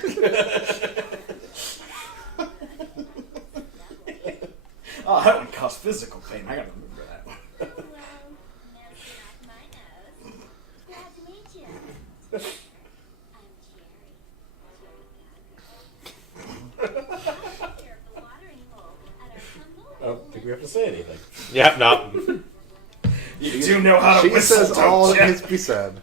Oh, that one caused physical pain. I gotta remember that one. Hello. Now smack my nose. Glad to meet you. I'm Cherry. Here at the watering hole at our humble I don't think we have to say anything. Yeah, no. You do know how to She whistle, says all don't that you? needs to be said.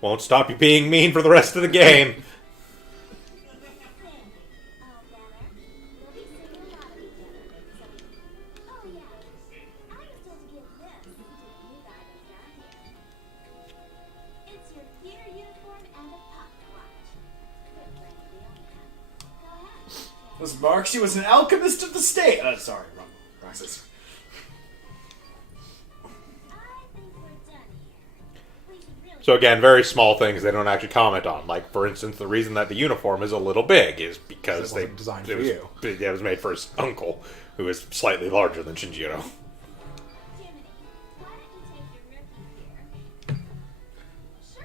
Won't stop you being mean for the rest of the game. Was Mark? She was an alchemist of the state. Sorry, wrong. Roxas. So again, very small things they don't actually comment on. Like, for instance, the reason that the uniform is a little big is because It wasn't designed for it was, you. Yeah, it was made for his uncle, who is slightly larger than Shinjiro.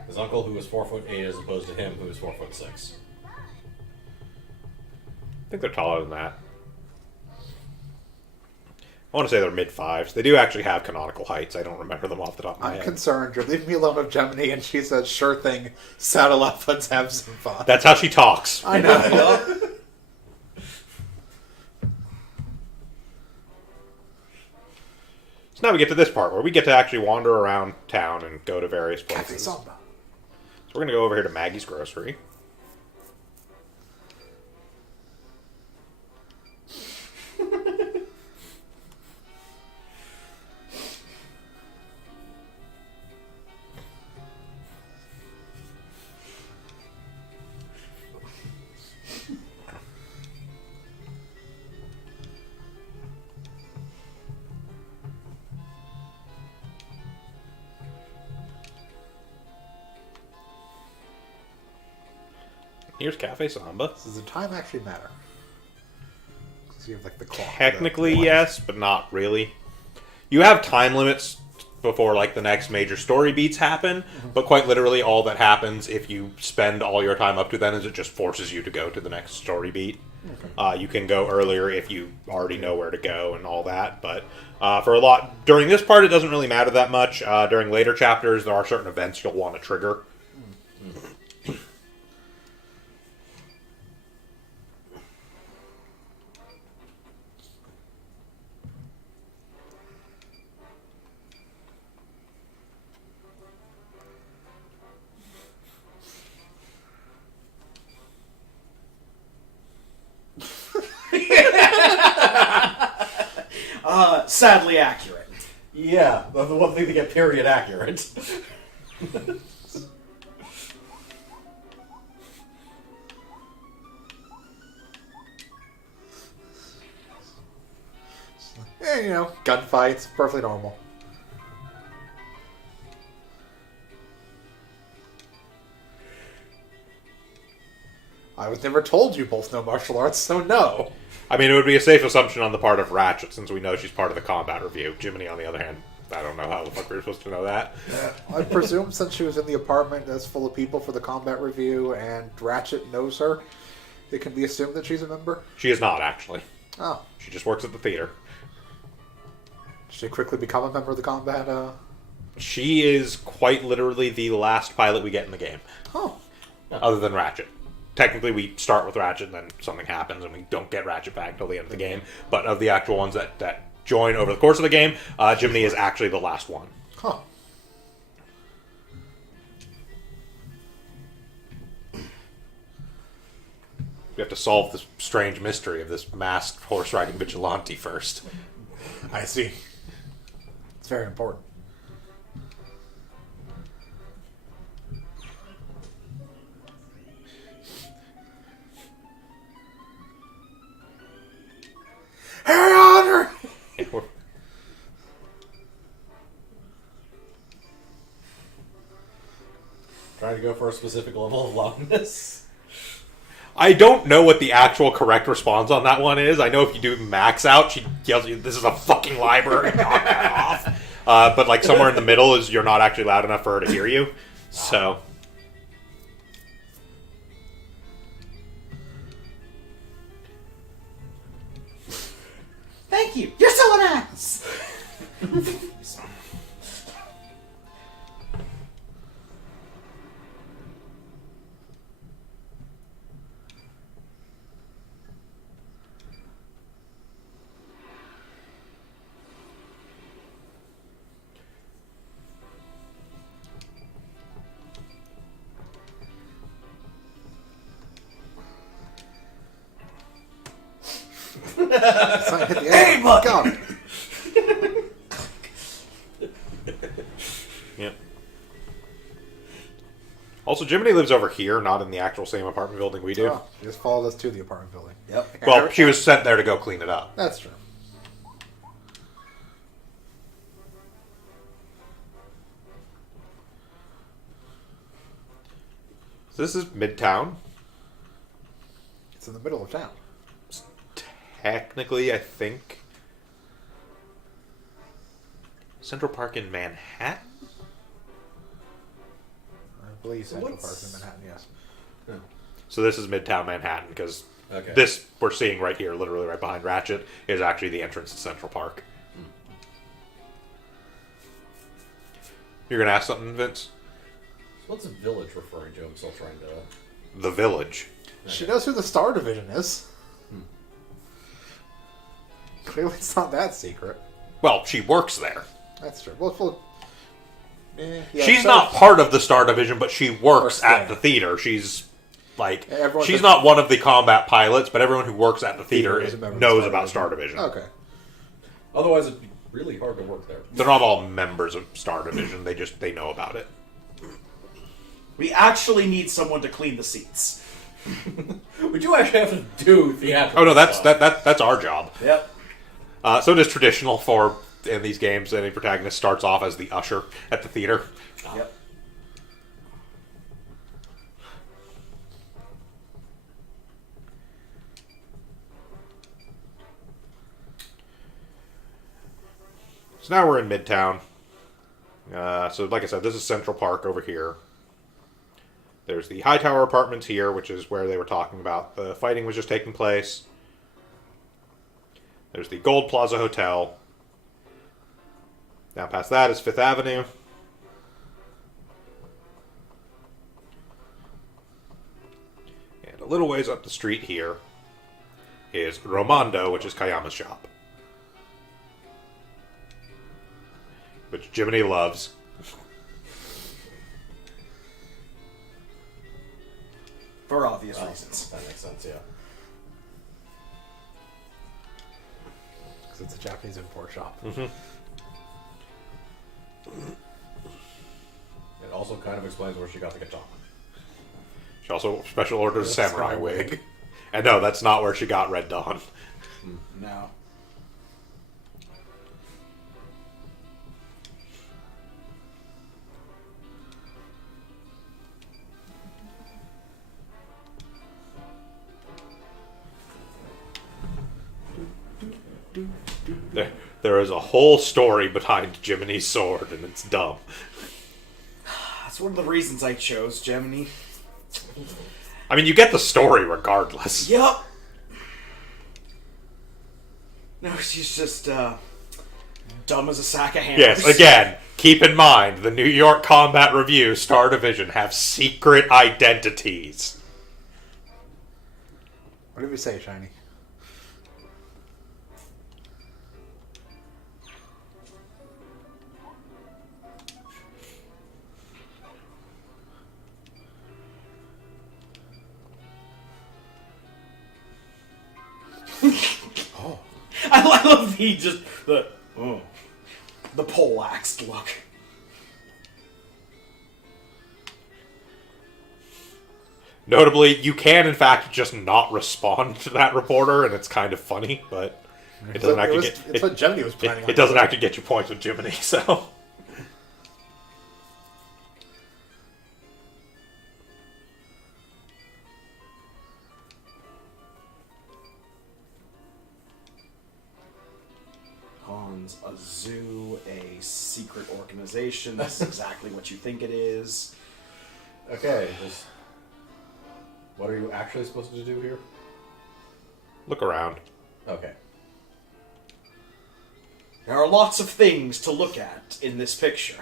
His uncle, who was 4'8", as opposed to him, who was 4'6". I think they're taller than that. I want to say they're mid-5s. They do actually have canonical heights. I don't remember them off the top of my I'm head. concerned. You're leaving me alone with Gemini, and she says, sure thing, saddle up, let's have some fun. That's how she talks. I know. So now we get to this part where we get to actually wander around town and go to various Cafe places. Samba. So we're going to go over here to Maggie's Grocery. Here's Cafe Samba. Does the time actually matter? Because you have like the clock. Technically, yes, but not really. You have time limits before like the next major story beats happen, but quite literally all that happens if you spend all your time up to then is it just forces you to go to the next story beat. You can go earlier if you already know where to go and all that, but for a lot during this part it doesn't really matter that much. During later chapters there are certain events you'll want to trigger. Sadly accurate. Yeah, that's the one thing to get period accurate. Yeah, you know, gunfights, perfectly normal. I was never told you both know martial arts, so no. I mean, it would be a safe assumption on the part of Ratchet, since we know she's part of the combat review. Jiminy, on the other hand, I don't know how the fuck we were supposed to know that. I presume since she was in the apartment that's full of people for the combat review and Ratchet knows her, it can be assumed that she's a member? She is not, actually. Oh. She just works at the theater. Did she quickly become a member of the combat? She is quite literally the last pilot we get in the game, Oh. other than Ratchet. Technically, we start with Ratchet, and then something happens, and we don't get Ratchet back till the end of the game. But of the actual ones that join over the course of the game, Jiminy is actually the last one. Huh. We have to solve this strange mystery of this masked horse-riding vigilante first. I see. It's very important. Her honor! Yeah, we're- Trying to go for a specific level of loudness. I don't know what the actual correct response on that one is. I know if you do max out, she yells at you, "This is a fucking library, knock that off." But like somewhere in the middle is you're not actually loud enough for her to hear you. So Thank you. You're so an ass. Sign hit the Hey, end. buddy! Got it. Yep. Also, Jiminy lives over here, not in the actual same apartment building we do. Oh, he just followed us to the apartment building. Yep. Well, she was sent there to go clean it up. That's true. So this is Midtown. It's in the middle of town. Technically, I think Central Park in Manhattan. I believe Central what's- Park in Manhattan, yes. So this is Midtown Manhattan because Okay. this we're seeing right here, literally right behind Ratchet, is actually the entrance to Central Park. You're gonna ask something, Vince? What's the village referring to? I'm still trying to. The Village. She knows who the Star Division is. Clearly, it's not that secret. Well, she works there. That's true. Well, yeah, She's so- not part of the Star Division, but she works Works at there. the theater. She's like Everyone she's that- not one of the combat pilots, but everyone who works at the theater is a member of knows Star about Division. Star Division. Okay. Otherwise, it'd be really hard to work there. They're not all members of Star Division. They know about it. We actually need someone to clean the seats. We do actually have to do theatrical. Oh no, that's stuff. that's our job. Yep. So it is traditional for in these games any protagonist starts off as the usher at the theater. Yep. So now we're in Midtown. So like I said, this is Central Park over here. There's the Hightower Apartments here, which is where they were talking about the fighting was just taking place. There's the Gold Plaza Hotel. Now past that is Fifth Avenue. And a little ways up the street here is Romando, which is Kayama's shop. Which Jiminy loves. For obvious reasons. That makes sense. Yeah. Because it's a Japanese import shop. It also kind of explains where she got the katana. She also special ordered a samurai wig. And no, that's not where she got Red Dawn. No. There is a whole story behind Jiminy's sword, and it's dumb. That's one of the reasons I chose Gemini. I mean, you get the story regardless. Yep. No, she's just, dumb as a sack of hammers. Yes, again, keep in mind, the New York Combat Review Star Division have secret identities. What did we say, Shiny? I love the poleaxed look. Notably, you can, in fact, just not respond to that reporter, and it's kind of funny, but it doesn't actually It's what Gemini was planning on. it doesn't actually get you points with Jiminy, so... Hans, a zoo, a secret organization. That's exactly what you think it is. Okay. What are you actually supposed to do here? Look around. Okay. There are lots of things to look at in this picture.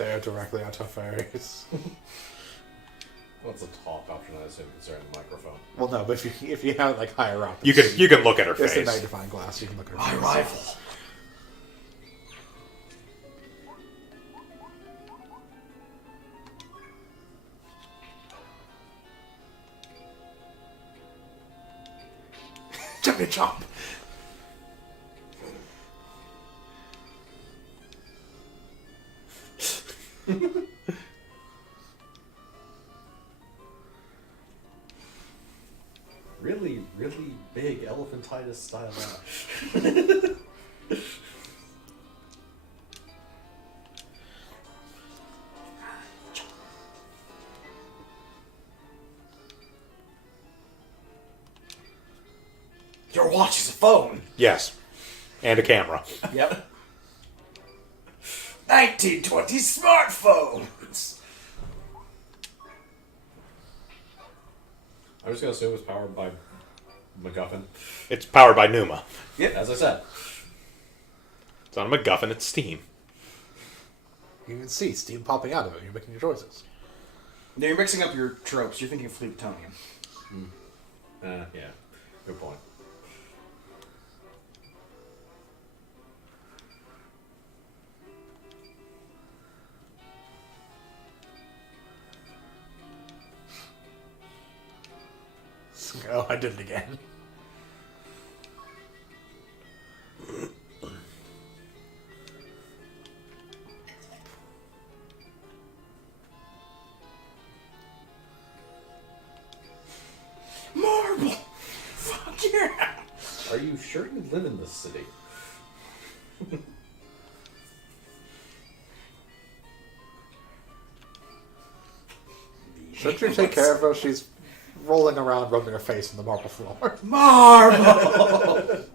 Stare directly onto fairies. What's the top option, I assume, concerning the microphone? Well, no, but if you have it like higher up, You can look at her it's a face. magnifying glass. You can look at her My face. rival. Jump, chomp. Really, really big elephantitis style ash. Your watch is a phone. Yes. And a camera. Yep. 1920 smartphones. I'm just gonna assume it's powered by MacGuffin. It's powered by Numa. As I said. It's not a MacGuffin, it's Steam. You can see steam popping out of it. You're making your choices. Now you're mixing up your tropes. You're thinking of plutonium. Yeah, good point. Oh, I did it again. Marble! Fuck yeah! Are you sure you live in this city? Shouldn't you take care of her? She's rolling around, rubbing her face on the marble floor. Marble!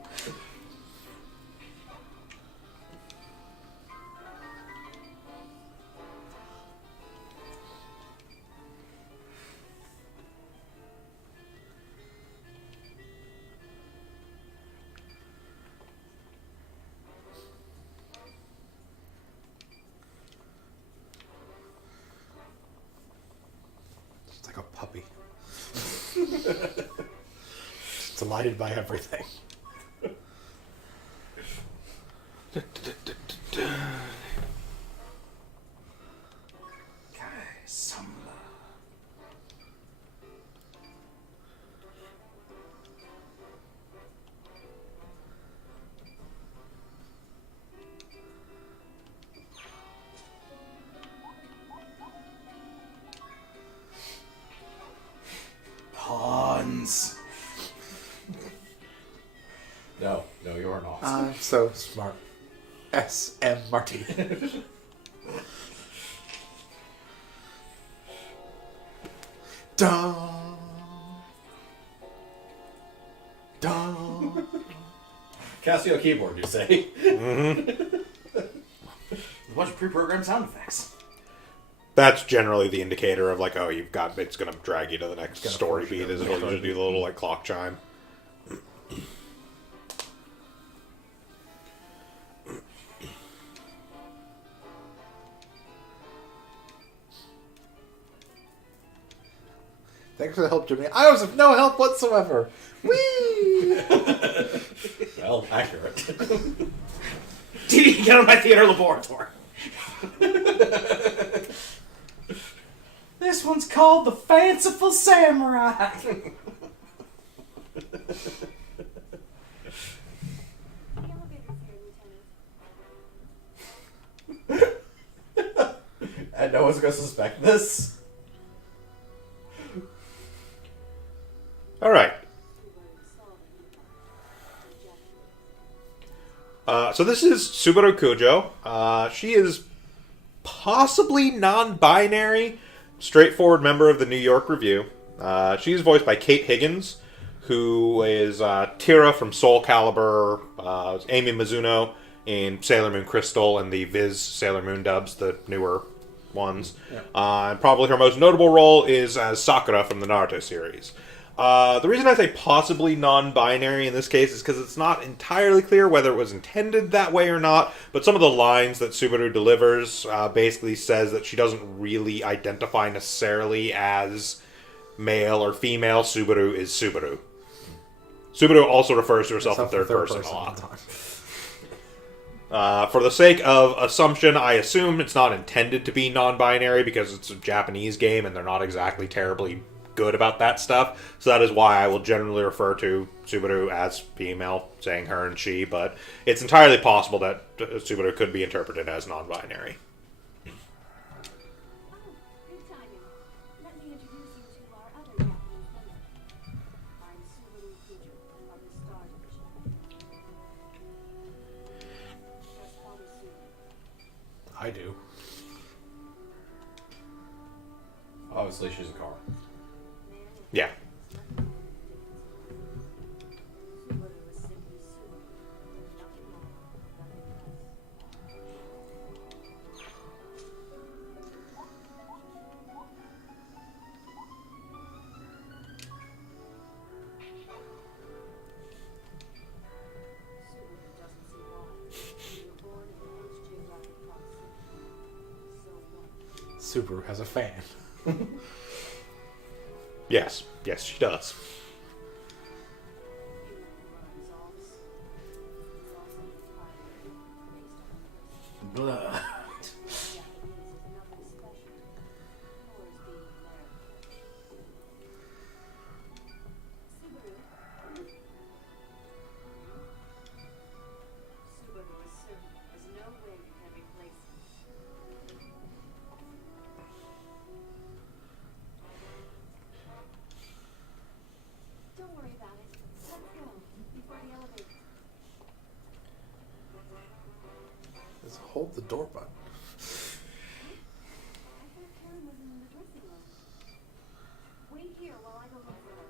It's like a puppy. Just delighted by everything. Samba. Pawns. No, you're not. I'm so smart. S.M. Marty. Dun. Dun. Casio keyboard, you say? A bunch of pre-programmed sound effects. That's generally the indicator of like, oh, it's gonna drag you to the next story push you beat, to as the it'll next usually story do the little like clock chime. Thanks for the help, Jimmy. I was of no help whatsoever. Whee! Well, accurate. DD, get on my theater laboratory. This one's called The Fanciful Samurai. The elevator's here, Lieutenant. And no one's gonna suspect this? All right. So this is Subaru Kujo. She is possibly non-binary, straightforward member of the New York Review. She's voiced by Kate Higgins, who is Tira from Soul Calibur, Amy Mizuno in Sailor Moon Crystal and the Viz Sailor Moon dubs, the newer ones. And probably her most notable role is as Sakura from the Naruto series. The reason I say possibly non-binary in this case is because it's not entirely clear whether it was intended that way or not, but some of the lines that Subaru delivers basically says that she doesn't really identify necessarily as male or female. Subaru is Subaru. Subaru also refers to herself in third person a lot. For the sake of assumption, I assume it's not intended to be non-binary because it's a Japanese game and they're not exactly terribly good about that stuff. So that is why I will generally refer to Subaru as female, saying her and she, but it's entirely possible that Subaru could be interpreted as non-binary. Oh, good timing. Let me introduce you to our other Japanese member. I'm Subaru Kujo of the Star Division. Just call me Subaru. I do. Obviously, she's a car. Yeah. Subaru is simply Subaru. Nothing more, nothing less. Subaru doesn't see why. You were born in the most geographic proximity. So what? Subaru has a fan. Yes, she does. Human resolves. It's also primary, based on person. Blah. Japanese is nothing special, nor is being American. Subaru. Subaru is certain there's no way you can replace him. Don't worry about it. Let's go before the elevator. Just hold the door button. I thought Karen was in the dressing room. Wait here while I go look for her.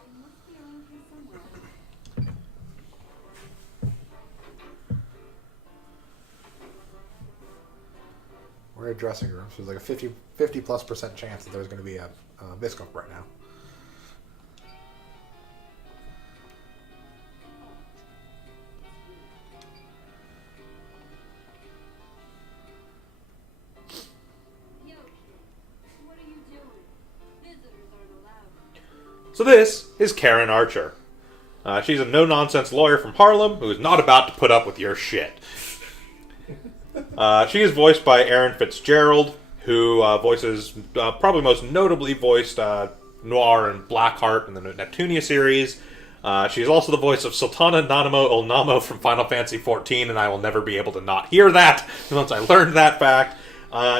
She must be around here somewhere. We're in a dressing room, so there's like a 50+% chance that there's going to be a biscuit right now. Yo, what are you doing? Visitors aren't allowed. So this is Karen Archer. She's a no-nonsense lawyer from Harlem who is not about to put up with your shit. She is voiced by Erin Fitzgerald, who voices, probably most notably voiced Noir and Blackheart in the Neptunia series. She's also the voice of Sultana Nanamo Ulnamo from Final Fantasy XIV, and I will never be able to not hear that once I learned that fact.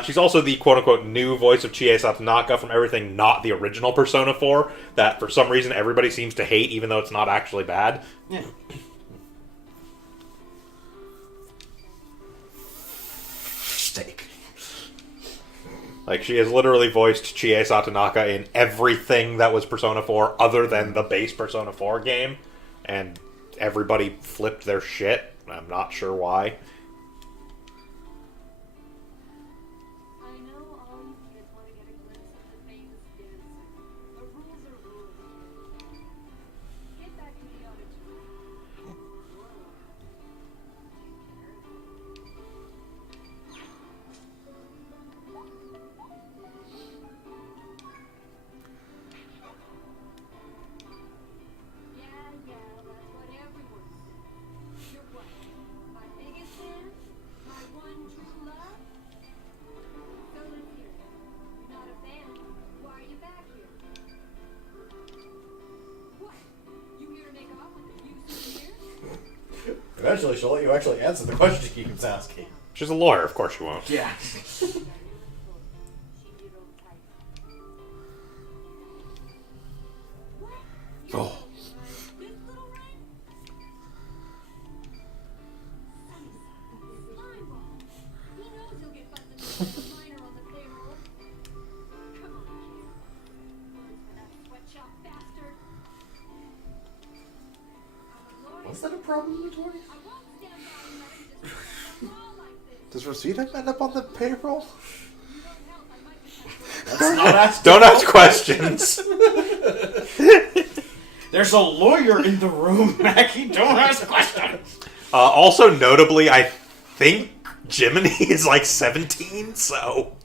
She's also the quote-unquote new voice of Chie Satonaka from everything not the original Persona 4, that for some reason everybody seems to hate, even though it's not actually bad. Yeah. Steak. Like, she has literally voiced Chie Satonaka in everything that was Persona 4 other than the base Persona 4 game, and everybody flipped their shit. I'm not sure why. I know all you kids want to get a glimpse of the famous dancer, but rules are rules. Get back to the auditorium. Whoa. Take care of Yeah, that's what everyone says. You're what? My biggest fan? My one true love? So let's hear it. You're not a fan. Why are you back here? What? You here to make off with a few souvenirs? Eventually, she'll let you actually answer the question she keeps asking. She's a lawyer, of course she won't. Yeah. She did old tight. What? Oh. This little ring? Slime ball. He knows he'll get busted with a minor on the payroll. Come on, kid. Words for that sweatshop bastard. I'm a lawyer. Was that a problem in the toys? I won't stand by and let him just fall like this. Does Rosita end up on the payroll? You don't help, I might just have to Let's not ask Don't ask questions. There's a lawyer in the room, Mackie. Don't ask questions. Also, notably, I think Jiminy is like 17, so...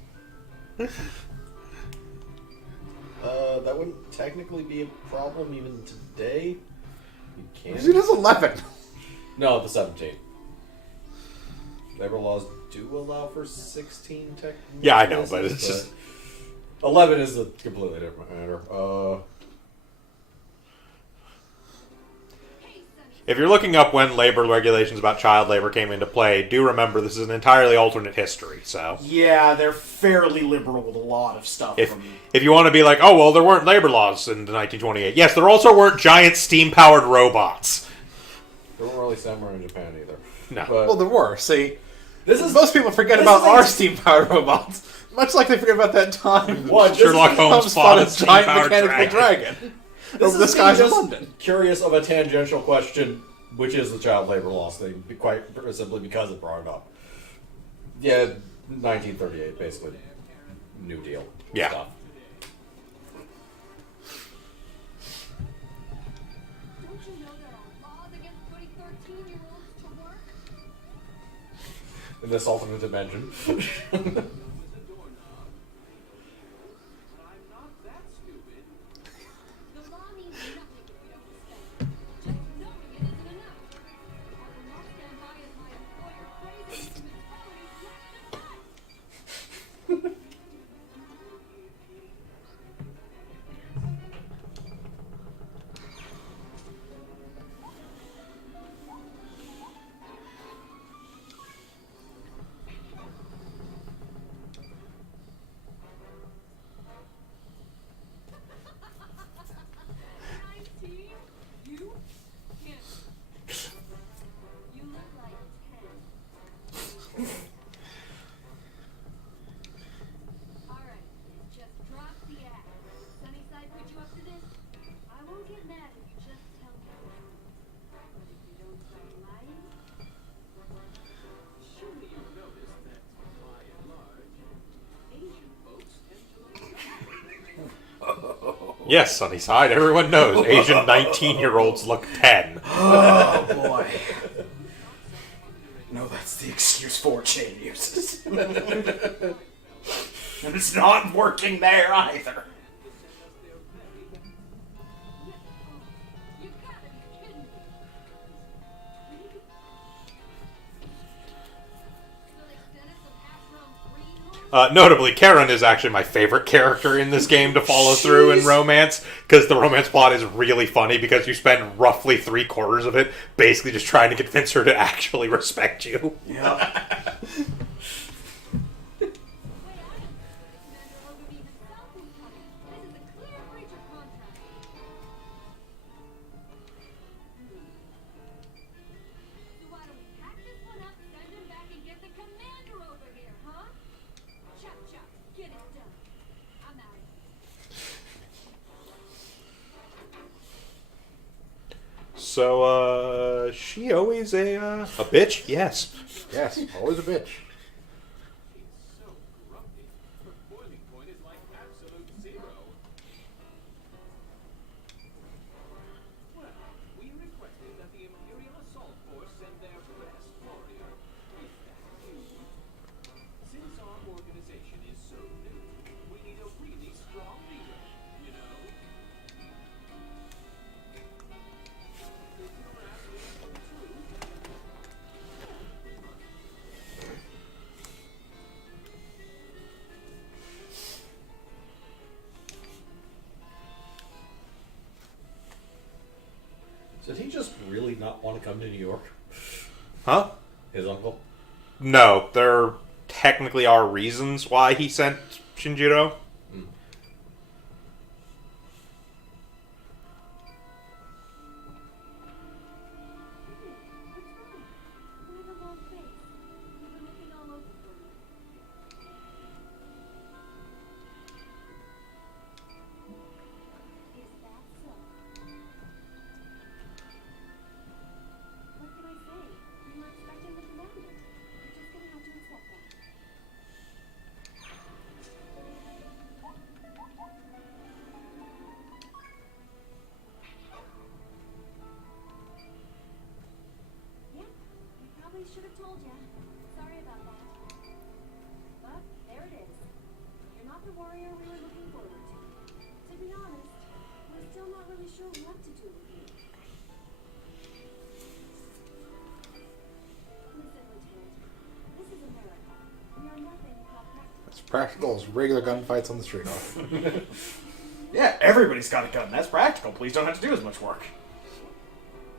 That wouldn't technically be a problem even today. You can't. She does 11. No, the 17. Labor laws do allow for 16 tech. Yeah, I know, but it's just... 11 is a completely different matter. If you're looking up when labor regulations about child labor came into play, do remember this is an entirely alternate history, so... Yeah, they're fairly liberal with a lot of stuff. If you want to be like, oh, well, there weren't labor laws in 1928. Yes, there also weren't giant steam-powered robots. There weren't really samurai in Japan either. No. Well, there were. See, This is most people forget about our steam-powered robots, much like they forget about that time Sherlock Holmes fought a giant steam-powered mechanical dragon. Over the skies of London. Curious of a tangential question, which is the child labor laws thing, quite simply because it brought it up. Yeah, 1938, basically. New Deal. Yeah. Stuff. Don't you know there are laws against putting 13-year-olds to work? In this alternate dimension. I'm not that stupid. The law means nothing if you don't respect it. Just knowing it isn't enough. I will not stand by as my employer praises its mentality less than that. You? Can't. You look like 10. Alright, just drop the act. Sunnyside put you up to this? I won't get mad if you just tell me the truth. But if you don't start lying, Surely you've noticed that, by and large, Asian folks tend to look Yes, Sunnyside, everyone knows Asian 19-year-olds look 10. Oh boy. No, that's the excuse 4chan uses. And it's not working there either. you gotta be kidding me. So they sent us some Ashram greenhorn? Notably, Karen is actually my favorite character in this game to follow through in romance, because the romance plot is really funny because you spend roughly 3/4 of it basically just trying to convince her to actually respect you. Yeah. Wait, I don't think Commander Ogilvy himself was coming. This is a clear breach of contract. So why don't we pack this one up, send him back, and get the commander over here, huh? Chop chop, get it done. I'm out. So, she always a bitch? Yes. Yes, always a bitch. so grumpy. Her boiling point is like absolute zero. Well, we requested that the Imperial Assault Force send their best warrior. Is that you? Since our organization is so new, we need a really strong leader, you know? If you're asking for the truth, So did he just really not want to come to New York? Huh? His uncle? No, there technically are reasons why he sent Shinjiro. Why the long face? You've been looking all over for me. Is that so? What can I say? We were expecting the commander. You're just gonna have to accept that. told ya. Sorry about that. But there it is. You're not the warrior we were looking forward to. To be honest, we're still not really sure what to do with you. Listen, Lieutenant. This is America. We are nothing without practice. It's practical as regular gunfights on the street off. Yeah, everybody's got a gun. That's practical. Please don't have to do as much work.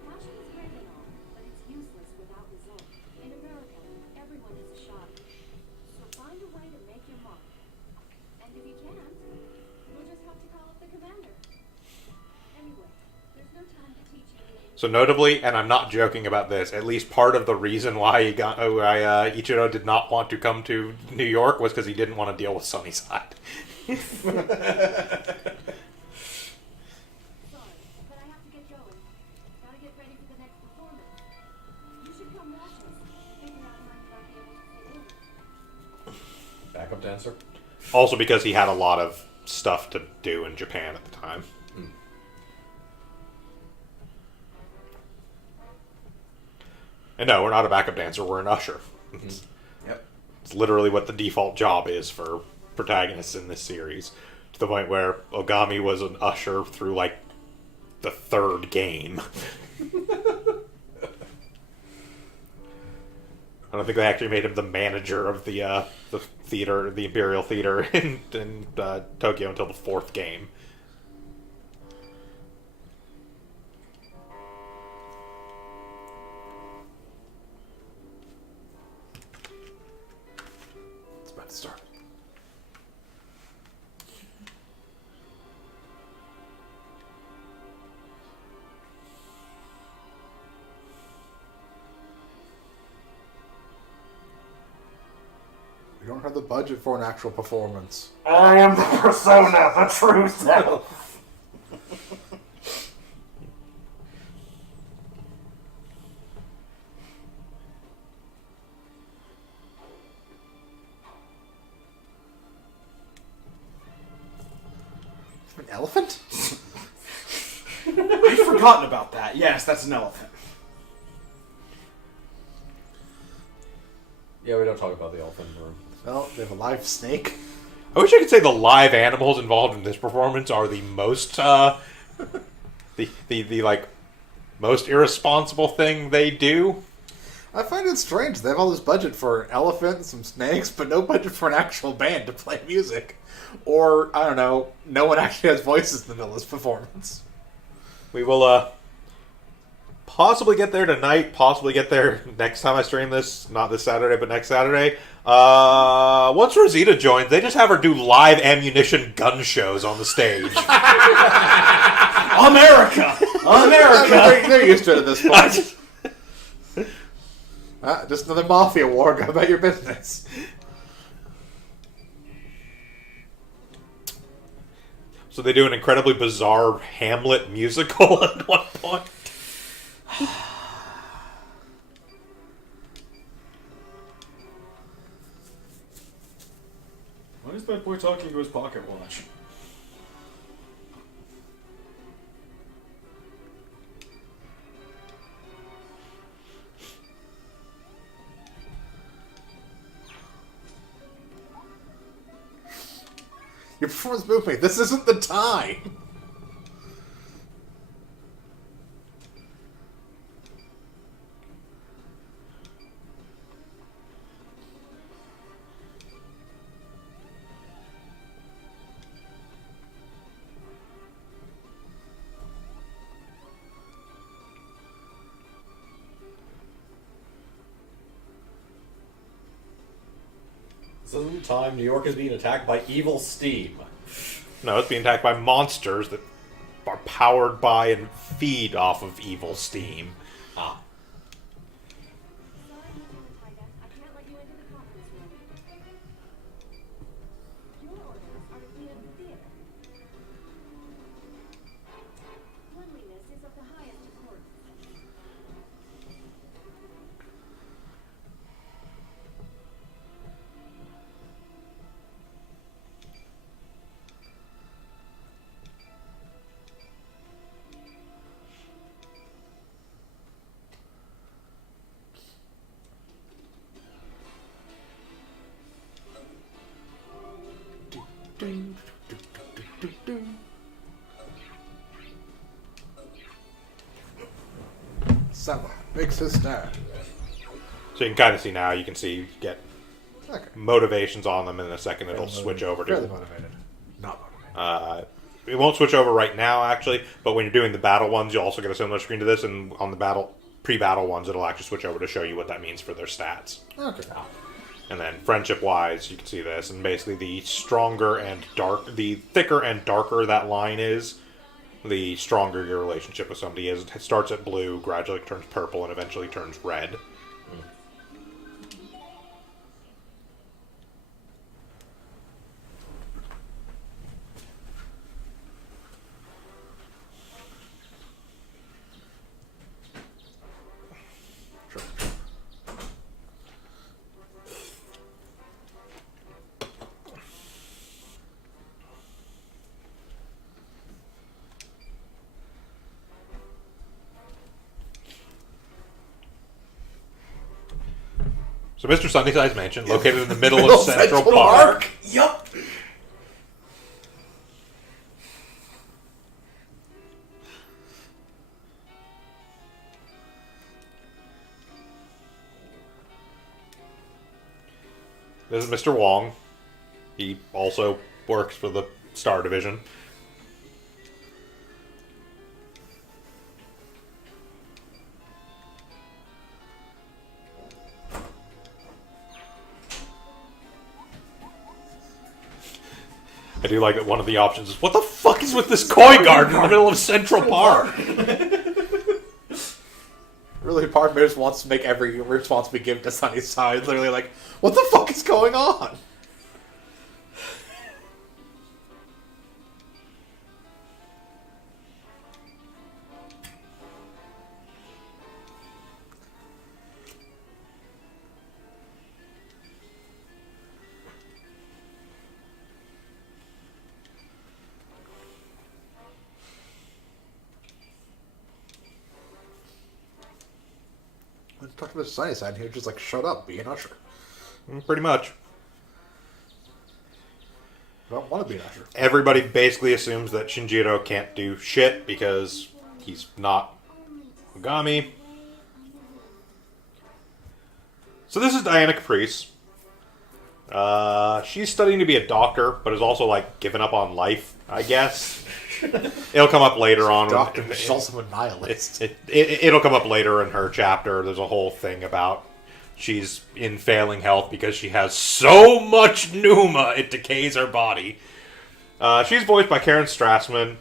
Caution is great and all, but it's useless without result. In America, everyone has a shot. So find a way to make your mark. And if you can't, we'll just have to call up the commander. Anyway, there's no time to teach you. So notably, and I'm not joking about this, at least part of the reason why Ichiro did not want to come to New York was because he didn't want to deal with Sunnyside. Sorry, but I have to get going. Gotta get ready for the next performance. You should come watch us. Figure out how you might be able to fit in. Backup dancer. Also because he had a lot of stuff to do in Japan at the time. And no, we're not a backup dancer, we're an usher. Yep. It's literally what the default job is for protagonists in this series. To the point where Ogami was an usher through, like, the third game. I don't think they actually made him the manager of the theater, the Imperial Theater in Tokyo until the fourth game. It's about to start. We don't have the budget for an actual performance. I am the persona, the true self. An elephant? I've forgotten about that. Yes, that's an elephant. Yeah, we don't talk about the elephant room. Well, they have a live snake. I wish I could say the live animals involved in this performance are the most, the like, most irresponsible thing they do. I find it strange. They have all this budget for an elephant and some snakes, but no budget for an actual band to play music. Or, I don't know, no one actually has voices in the middle of this performance. We will, possibly get there tonight, possibly get there next time I stream this. Not this Saturday, but next Saturday. Once Rosita joins, they just have her do live ammunition gun shows on the stage. America! America! They're used to it at this point. Just another mafia war. Go about your business. So they do an incredibly bizarre Hamlet musical at one point. Why is that boy talking to his pocket watch? Your performance moved me. This isn't the time. This isn't the time. New York is being attacked by evil steam. No, it's being attacked by monsters that are powered by and feed off of evil steam. Ah. Sorry, Lieutenant Tiger. I can't let you into the conference room. Your orders are to clean up the theater. Cleanliness is of the highest importance. Samurai makes his stand. So you can kind of see now. You can see get Okay. motivations on them, and in a second it'll switch over Fairly to. motivated. Not motivated. It won't switch over right now, actually. But when you're doing the battle ones, you'll also get a similar screen to this, and on the pre-battle ones, it'll actually switch over to show you what that means for their stats. Okay. And then friendship-wise, you can see this, and basically the thicker and darker that line is, the stronger your relationship with somebody is. It starts at blue, gradually turns purple, and eventually turns red. Sure. So Mr. Sunnyside's Mansion, located in the middle of Central Park. Yup. This is Mr. Wong. He also works for the Star Division. I do like that one of the options is, what the fuck is with this koi garden in the middle of Central Park? Really, part of me just wants to make every response we give to Sunnyside literally like, what the fuck is going on? When talking about Sunnyside, he was just like, shut up, be an usher. Pretty much. I don't want to be an usher. Everybody basically assumes that Shinjiro can't do shit because he's not Ogami. So this is Diana Caprice. She's studying to be a doctor, but is also like given up on life, I guess. It'll come up later on. Doctor, she's also a nihilist. It'll come up later in her chapter. There's a whole thing about she's in failing health because she has so much pneuma it decays her body. She's voiced by Karen Strassman,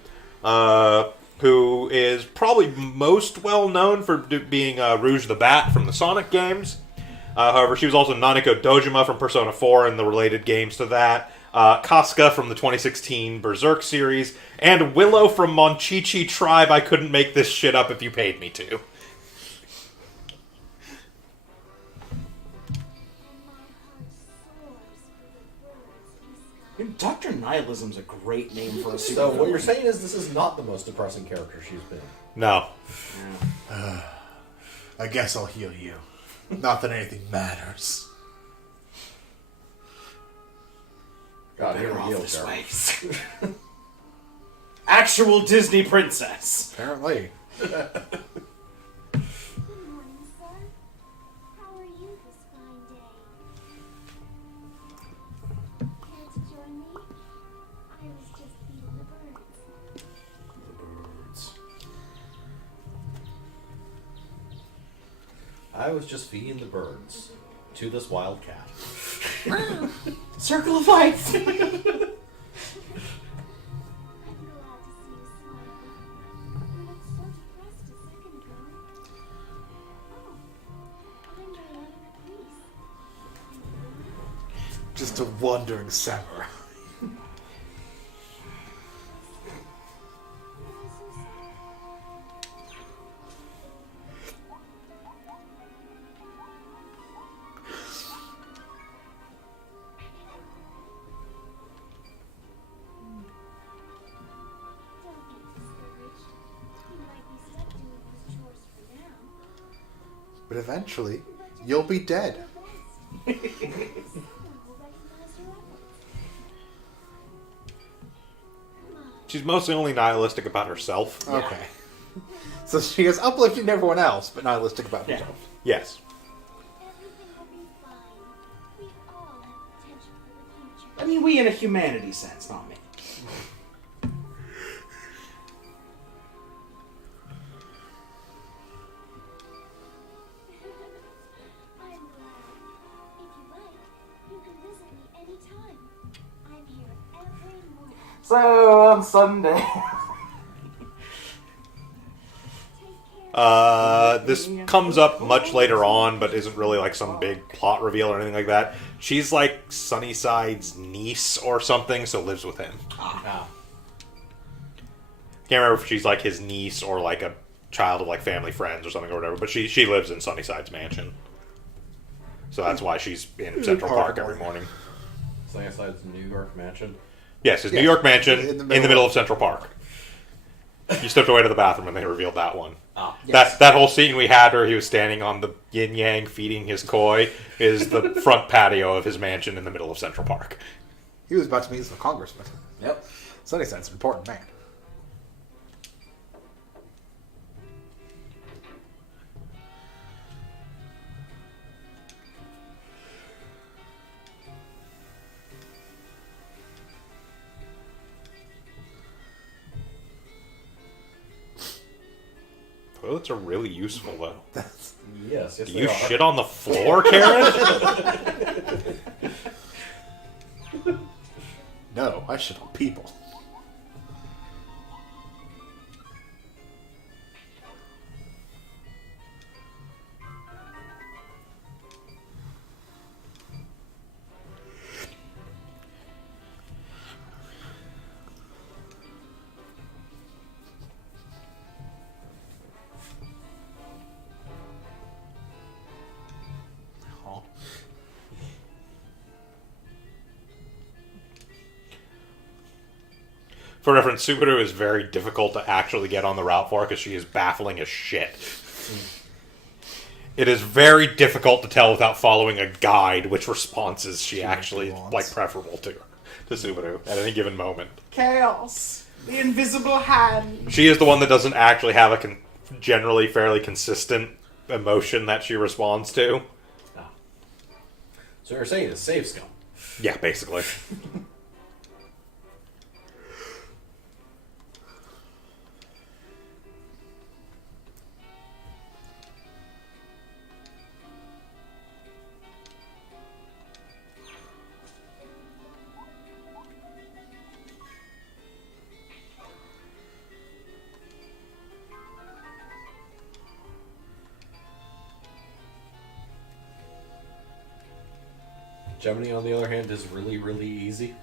who is probably most well known for being Rouge the Bat from the Sonic games. However, she was also Nanako Dojima from Persona 4 and the related games to that. Casca from the 2016 Berserk series. And Willow from Monchichi Tribe. I couldn't make this shit up if you paid me to. Dr. Nihilism's a great name for a super. So what you're saying is this is not the most depressing character she's been. No. I guess I'll heal you. Not that anything matters. God, Better here off we go, this Carol. way. Actual Disney princess. Apparently. Good morning, sir. How are you this fine day? Care to join me? I was just feeding the birds. I was just feeding the birds to this wild cat. Circle of Life. I'm glad to see you smiling. You looked so depressed a second ago. Oh, I'm Diana Caprice. Just a wandering samurai. Don't get discouraged. You might be stuck doing these chores for now. But eventually, you'll be dead. Someone will recognize your efforts. Come on. She's mostly only nihilistic about herself. Okay. So she is uplifting everyone else, but nihilistic about Yeah. herself. Yes. Everything will be fine. We all have potential for the future. I mean, we in a humanity sense, not me. I'm glad. If you like, you can visit me anytime. I'm here every morning. So, on Sunday. Take care. This comes up much later on, but isn't really like some big plot reveal or anything like that. She's like Sunnyside's niece or something, so lives with him. Ah. Can't remember if she's like his niece or like a child of like family friends or something or whatever, but she lives in Sunnyside's mansion. So that's why she's in Central Park every morning. Sunnyside's New York mansion. Yes, his New Yes, York mansion in in the the middle middle of Central Park. You stepped away to the bathroom and they revealed that one. Ah. That whole scene we had where he was standing on the yin yang feeding his koi is the front patio of his mansion in the middle of Central Park. He was about to meet the congressman. Yep. Sunnyside's an important man. Toilets are really useful though. Yes, Do they you are. shit on the floor, Karen? No, I shit on people. Oh. For reference, Subaru is very difficult to actually get on the route for because she is baffling as shit. It is very difficult to tell without following a guide which responses she actually wants. like preferable to Subaru at any given moment. Chaos. The invisible hand. She is the one that doesn't actually have a generally fairly consistent emotion that she responds to. Ah. So you're saying it's save scum. Yeah, basically. Gemini, on the other hand, is really, really easy.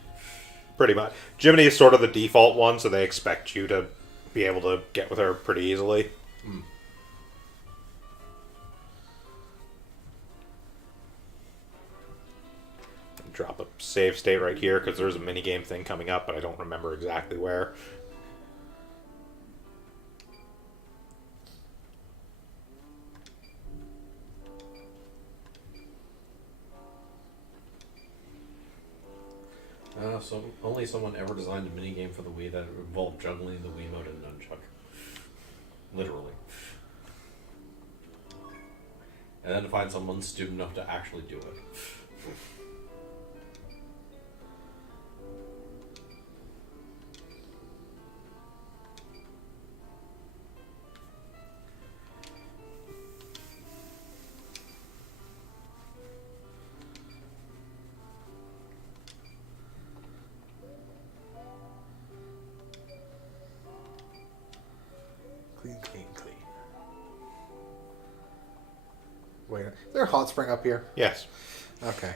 Pretty much. Jiminy is sort of the default one, so they expect you to be able to get with her pretty easily. Drop a save state right here because there's a minigame thing coming up, but I don't remember exactly where. So only someone ever designed a minigame for the Wii that involved juggling the Wiimote and nunchuck. Literally. And then to find someone stupid enough to actually do it. Clean, clean, clean. Wait, is there a hot spring up here? Yes. Okay.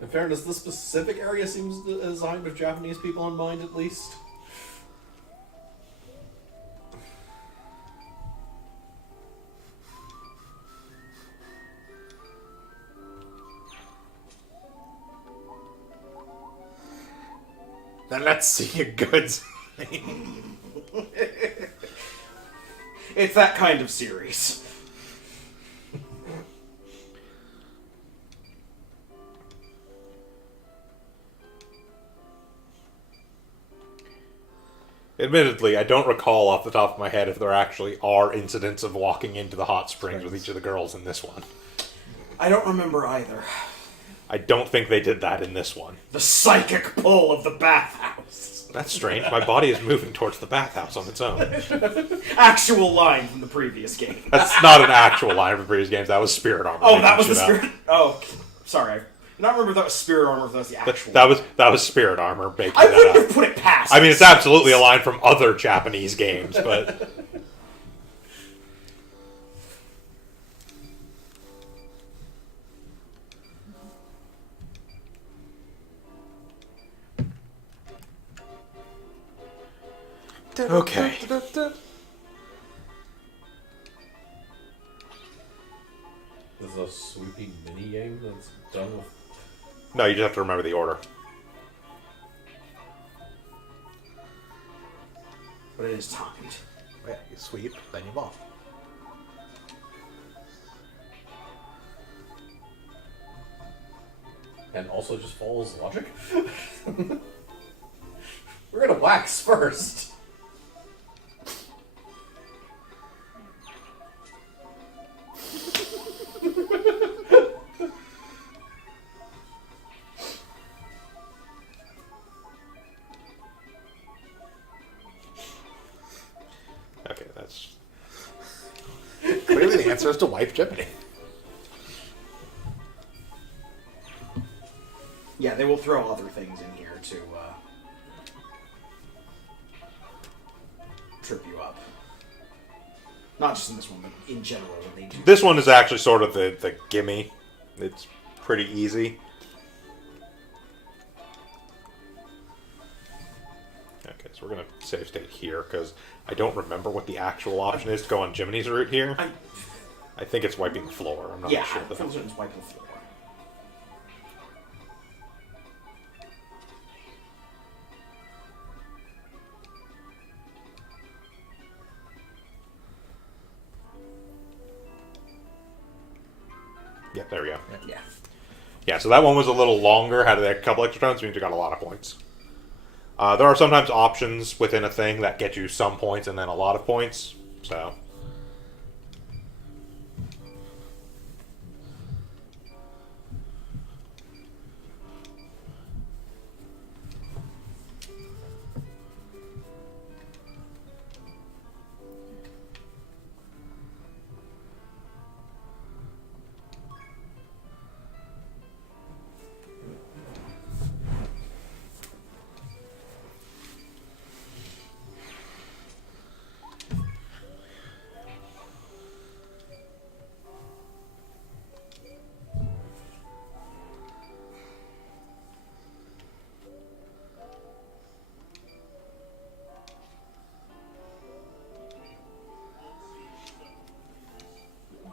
In fairness, the specific area seems designed with Japanese people in mind, at least. Now let's see your goods. It's that kind of series. Admittedly, I don't recall off the top of my head if there actually are incidents of walking into the hot springs with each of the girls in this one. I don't remember either. I don't think they did that in this one. The psychic pull of the bathhouse. That's strange. My body is moving towards the bathhouse on its own. Actual line from the previous game. That's not an actual line from previous games. That was spirit armor. Oh, making that was the shit up. spirit. Oh, sorry. I don't remember if that was spirit armor. If that was the actual. That was spirit armor making I that wouldn't up. have put it past. I mean, it's absolutely a line from other Japanese games, but okay. This is a sweeping mini game that's done with. No, you just have to remember the order. But it is timed. Yeah, you sweep, then you ball. And also just follows logic? We're gonna wax first. Okay, that's Clearly the answer is to wipe Jeopardy. Yeah, they will throw other things in here to trip you up. Not just in this one, but in general when they do. this one is actually sort of the gimme. It's pretty easy. Okay, so we're gonna save state here because I don't remember what the actual option is to go on Jiminy's route here. I think it's wiping the floor. I'm not Yeah, sure. I'm fairly certain it's wiping the floor. Yeah, there we go. Yeah. Yeah, so that one was a little longer, had a couple extra turns, means you got a lot of points. There are sometimes options within a thing that get you some points and then a lot of points, so...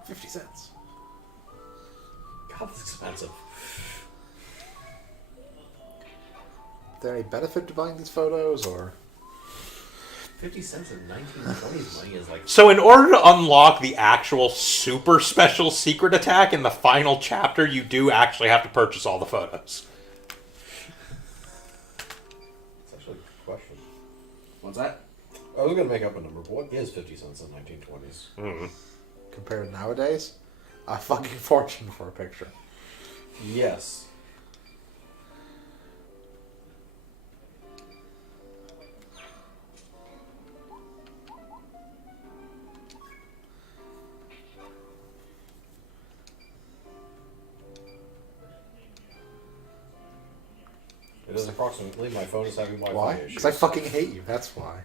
$0.50. God, that's expensive. Is there any benefit to buying these photos, or 50 cents in 1920s money is like. So in order to unlock the actual super special secret attack in the final chapter, you do actually have to purchase all the photos. It's actually a good question. What's that? I was gonna make up a number, but what is 50 cents in 1920s? compared to nowadays? A fucking fortune for a picture. Yes. It is approximately. My phone is having Wi-Fi Why? issues. Because I fucking hate you, that's why.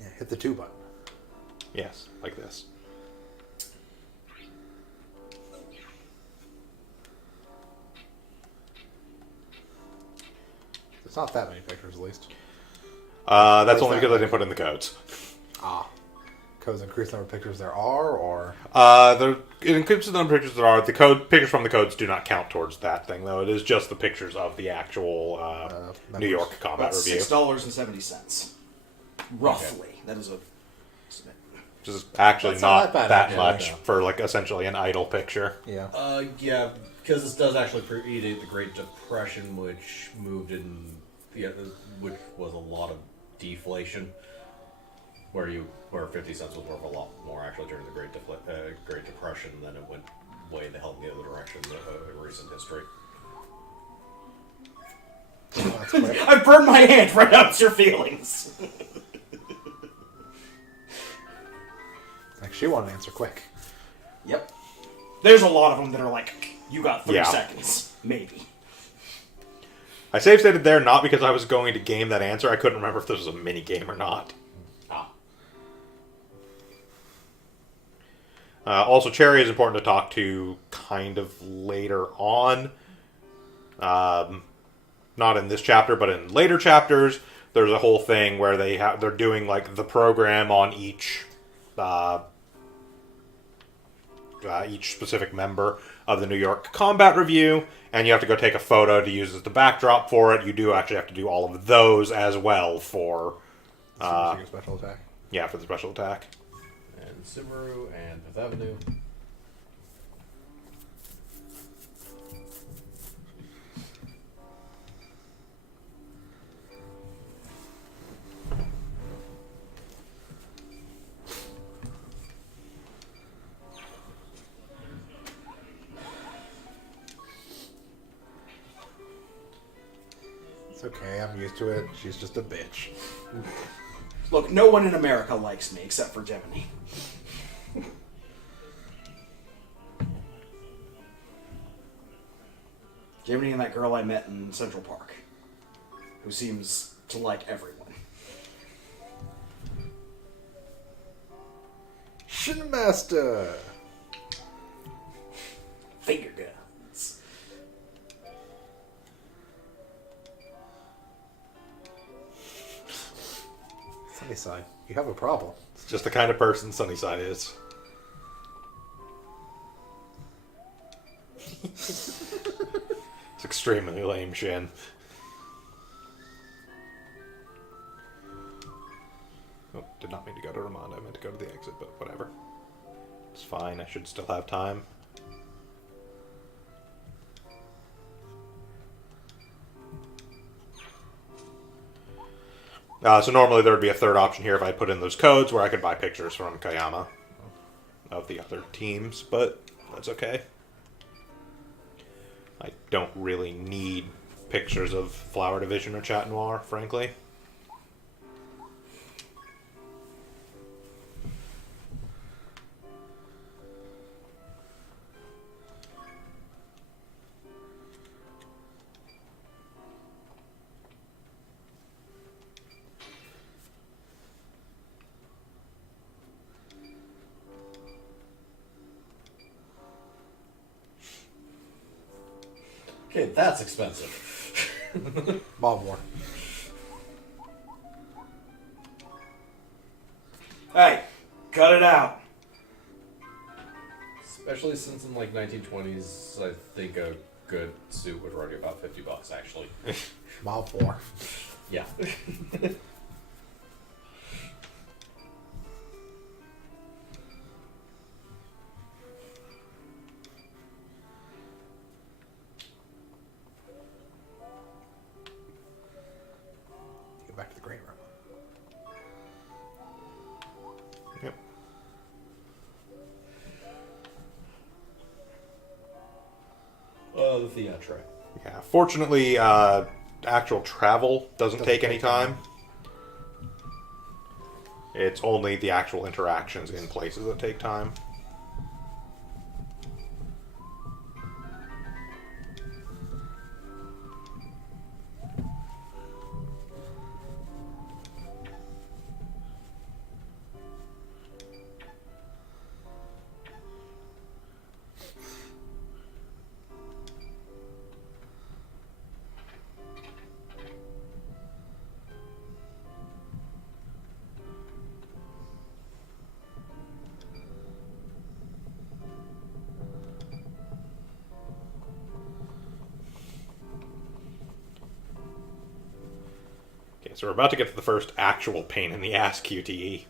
Yeah, hit the 2 button. Yes, like this. There's not that many pictures, at least. That's only because I didn't put in the codes. Ah. Codes increase the number of pictures there are, or... It includes the number of pictures there are. The pictures from the codes do not count towards that thing, though. It is just the pictures of the actual New York combat That's review. $6.70. Roughly. That is a... which is actually That's not not that that bad, much actually. for like essentially an idle picture. Yeah. Yeah, because this does actually predate the Great Depression, which moved in, which was a lot of deflation, where 50 cents was worth a lot more actually during the Great Depression, and then it went way the hell in the other direction in recent history. That's quick. I burned my hand. Pronounce your feelings. Like, she wanted an answer quick. Yep. There's a lot of them that are like, you got 3 Yeah. seconds, maybe. I save stated there not because I was going to game that answer. I couldn't remember if this was a mini game or not. Also, Cherry is important to talk to kind of later on. Not in this chapter, but in later chapters, there's a whole thing where they're doing like the program on each specific member of the New York Combat Review, and you have to go take a photo to use as the backdrop for it. You do actually have to do all of those as well for Special attack. for the special attack. And Subaru and Fifth Avenue. It's okay, I'm used to it. She's just a bitch. Look, no one in America likes me except for Gemini. Gemini and that girl I met in Central Park, who seems to like everyone. Shinmaster! Finger guns. Sunnyside, you have a problem. It's just the kind of person Sunnyside is. It's extremely lame, Shin. Oh, did not mean to go to Ramond. I meant to go to the exit, but whatever. It's fine. I should still have time. So normally there would be a third option here if I put in those codes where I could buy pictures from Kayama of the other teams, but that's okay. I don't really need pictures of Flower Division or Chat Noir, frankly. Okay, that's expensive. Bob War. Hey, cut it out. Especially since in like 1920s, I think a good suit would run you about $50 actually. Bob War. Yeah. Go back to the green room. Yep. The theatre. Yeah. Fortunately, actual travel doesn't take any time. It's only the actual interactions in places that take time. Okay, so we're about to get to the first actual pain in the ass QTE.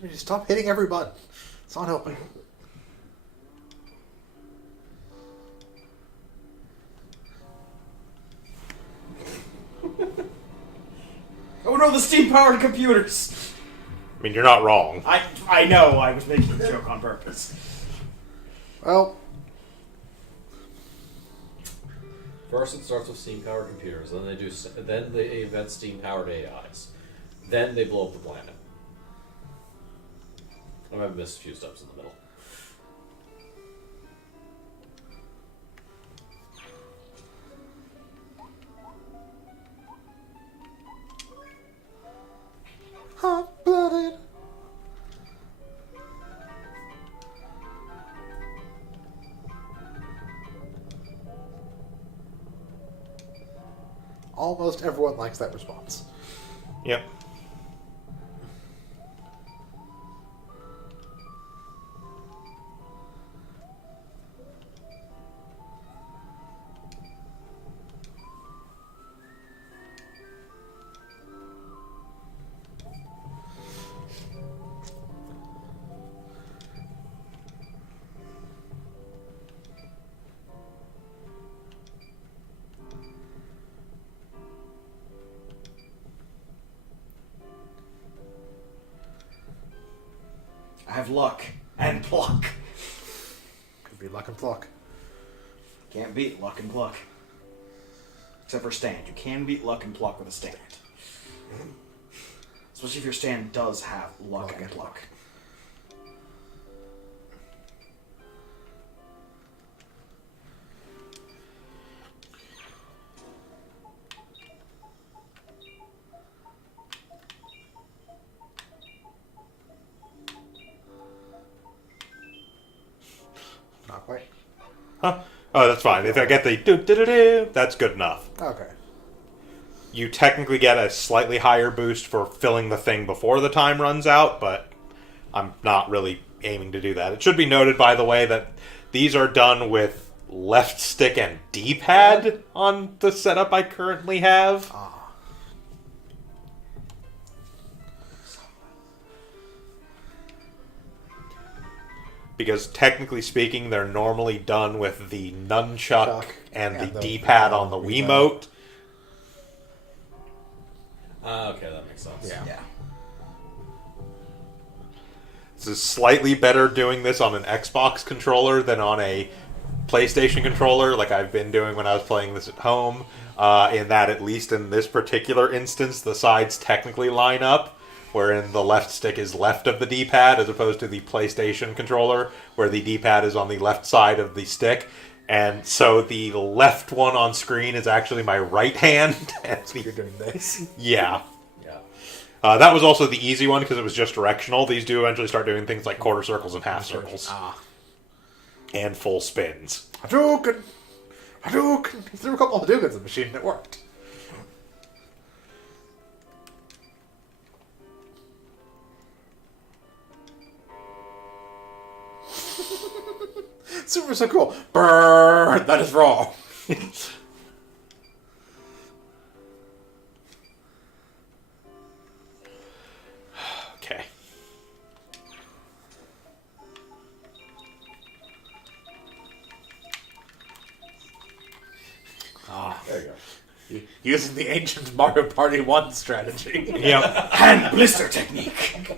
Jimmy, stop hitting every button. It's not helping. Oh no, the steam-powered computers! I mean, you're not wrong. I know, I was making the joke on purpose. Well, First, it starts with steam-powered computers. Then they invent steam-powered AIs. Then they blow up the planet. I might have missed a few steps in the middle. hot-blooded. Almost everyone likes that response. Yep. I have luck and pluck. Could be luck and pluck. Can't beat luck and pluck. Except for stand. You can beat luck and pluck with a stand. Especially if your stand does have luck and pluck. Not quite. Huh? Oh, that's fine. If I get the do, that's good enough. Okay. You technically get a slightly higher boost for filling the thing before the time runs out, but I'm not really aiming to do that. It should be noted, by the way, that these are done with left stick and D-pad on the setup I currently have. Because technically speaking, they're normally done with the nunchuck and the D-pad on the Wiimote. Okay, that makes sense. Yeah. This is slightly better doing this on an Xbox controller than on a PlayStation controller, like I've been doing when I was playing this at home. In that, at least in this particular instance, the sides technically line up, wherein the left stick is left of the D-pad, as opposed to the PlayStation controller, where the D-pad is on the left side of the stick. And so the left one on screen is actually my right hand. You're doing this. Yeah. Yeah. That was also the easy one because it was just directional. These do eventually start doing things like quarter circles and half circles. And full spins. Hadouken! Hadouken! He threw a couple of Hadoukens at the machine and it worked. Super so cool. Brrr! That is wrong. Okay. There you go. Using the ancient Mario Party 1 strategy. Yep. Hand blister technique.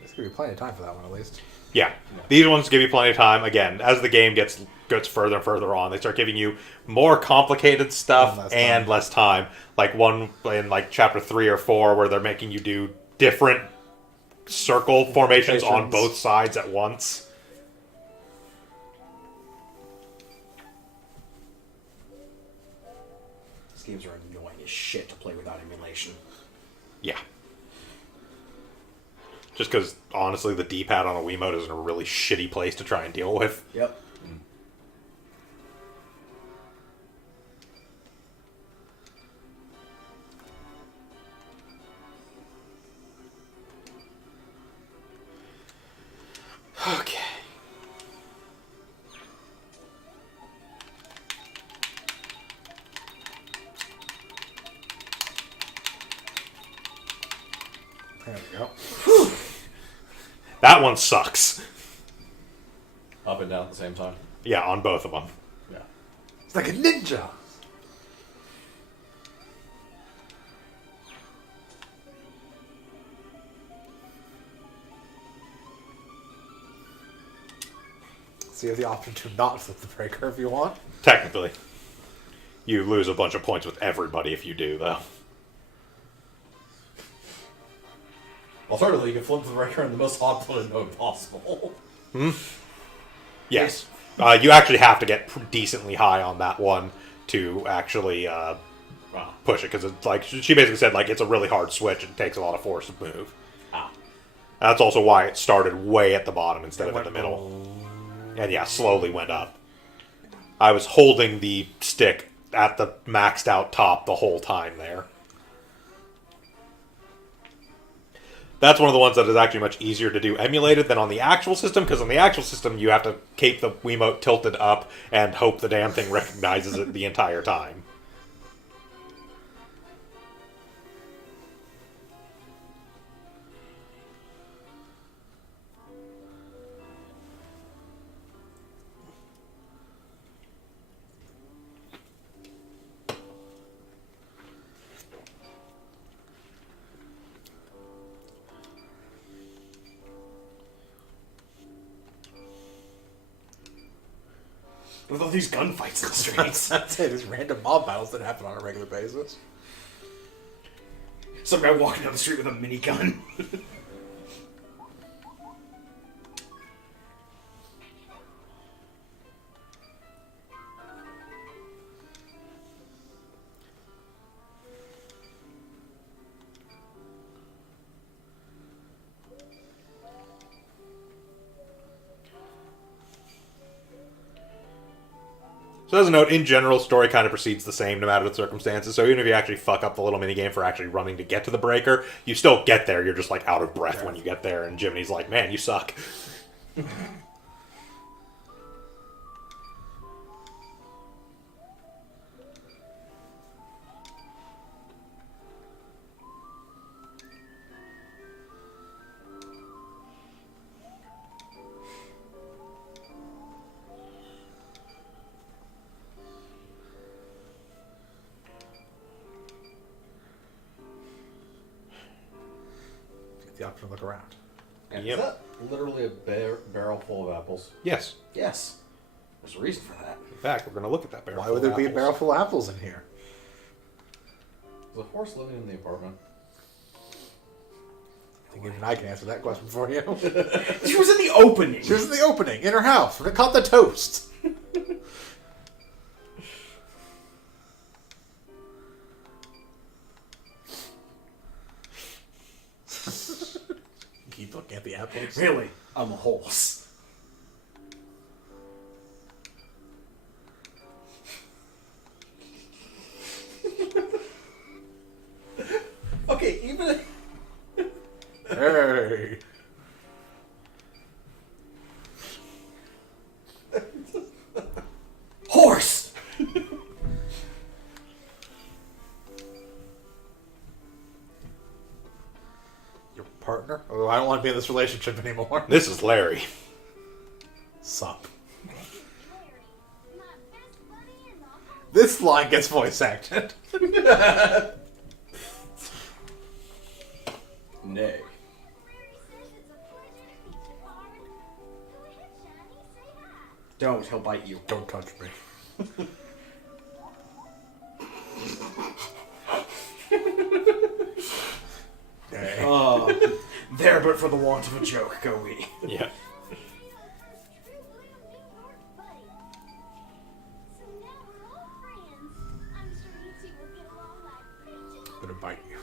There's gonna be plenty of time for that one, at least. Yeah. These ones give you plenty of time. Again, as the game gets further and further on, they start giving you more complicated stuff and less time. Like one in like chapter 3 or 4 where they're making you do different circle formations on both sides at once. These games are annoying as shit to play without emulation. Yeah. Just because, honestly, the D-pad on a Wiimote is in a really shitty place to try and deal with. Yep. Yep. That one sucks. Up and down at the same time. Yeah, on both of them. Yeah. It's like a ninja. So you have the option to not flip the breaker if you want. Technically. You lose a bunch of points with everybody if you do, though. Alternatively, you can flip the breaker in the most hot-footed mode possible. Yes. You actually have to get decently high on that one to actually push it, because it's like she basically said, like, it's a really hard switch and it takes a lot of force to move. Ah. That's also why it started way at the bottom instead It of in went the middle. And yeah, slowly went up. I was holding the stick at the maxed out top the whole time there. That's one of the ones that is actually much easier to do emulated than on the actual system, because on the actual system you have to keep the Wiimote tilted up and hope the damn thing recognizes it the entire time. With all these gunfights in the streets. That's it. There's random mob battles that happen on a regular basis. Some guy walking down the street with a minigun. So as a note, in general, story kind of proceeds the same no matter the circumstances. So even if you actually fuck up the little minigame for actually running to get to the breaker, you still get there. You're just like out of breath when you get there. And Jiminy's like, man, you suck. The option to look around. And Yep. Is that literally a barrel full of apples? Yes. Yes. There's a reason for that. In fact, we're going to look at that barrel. Why full would of there be a apples. barrel full of apples in here? Is a horse living in the apartment? I think even I can answer that question for you. She was in the opening. She was in the opening, in her house, when it caught the toast. Keep looking at the apples. Really? I'm a horse. Okay, even if... Hey. Horse! Your partner? Oh, I don't want to be in this relationship anymore. This is Larry. Sup. Larry, my best buddy in the whole This line gets voice acted. Nay. Larry says it's a pleasure to meet you, Marvin. Go ahead, Shiny, say hi. Don't, he'll bite you. Don't touch me. Hey. There, but for the want of a joke, go we. Yeah. True blue New York buddy. So now we're all friends. I'm sure you two will get along like peaches. I'm gonna bite you.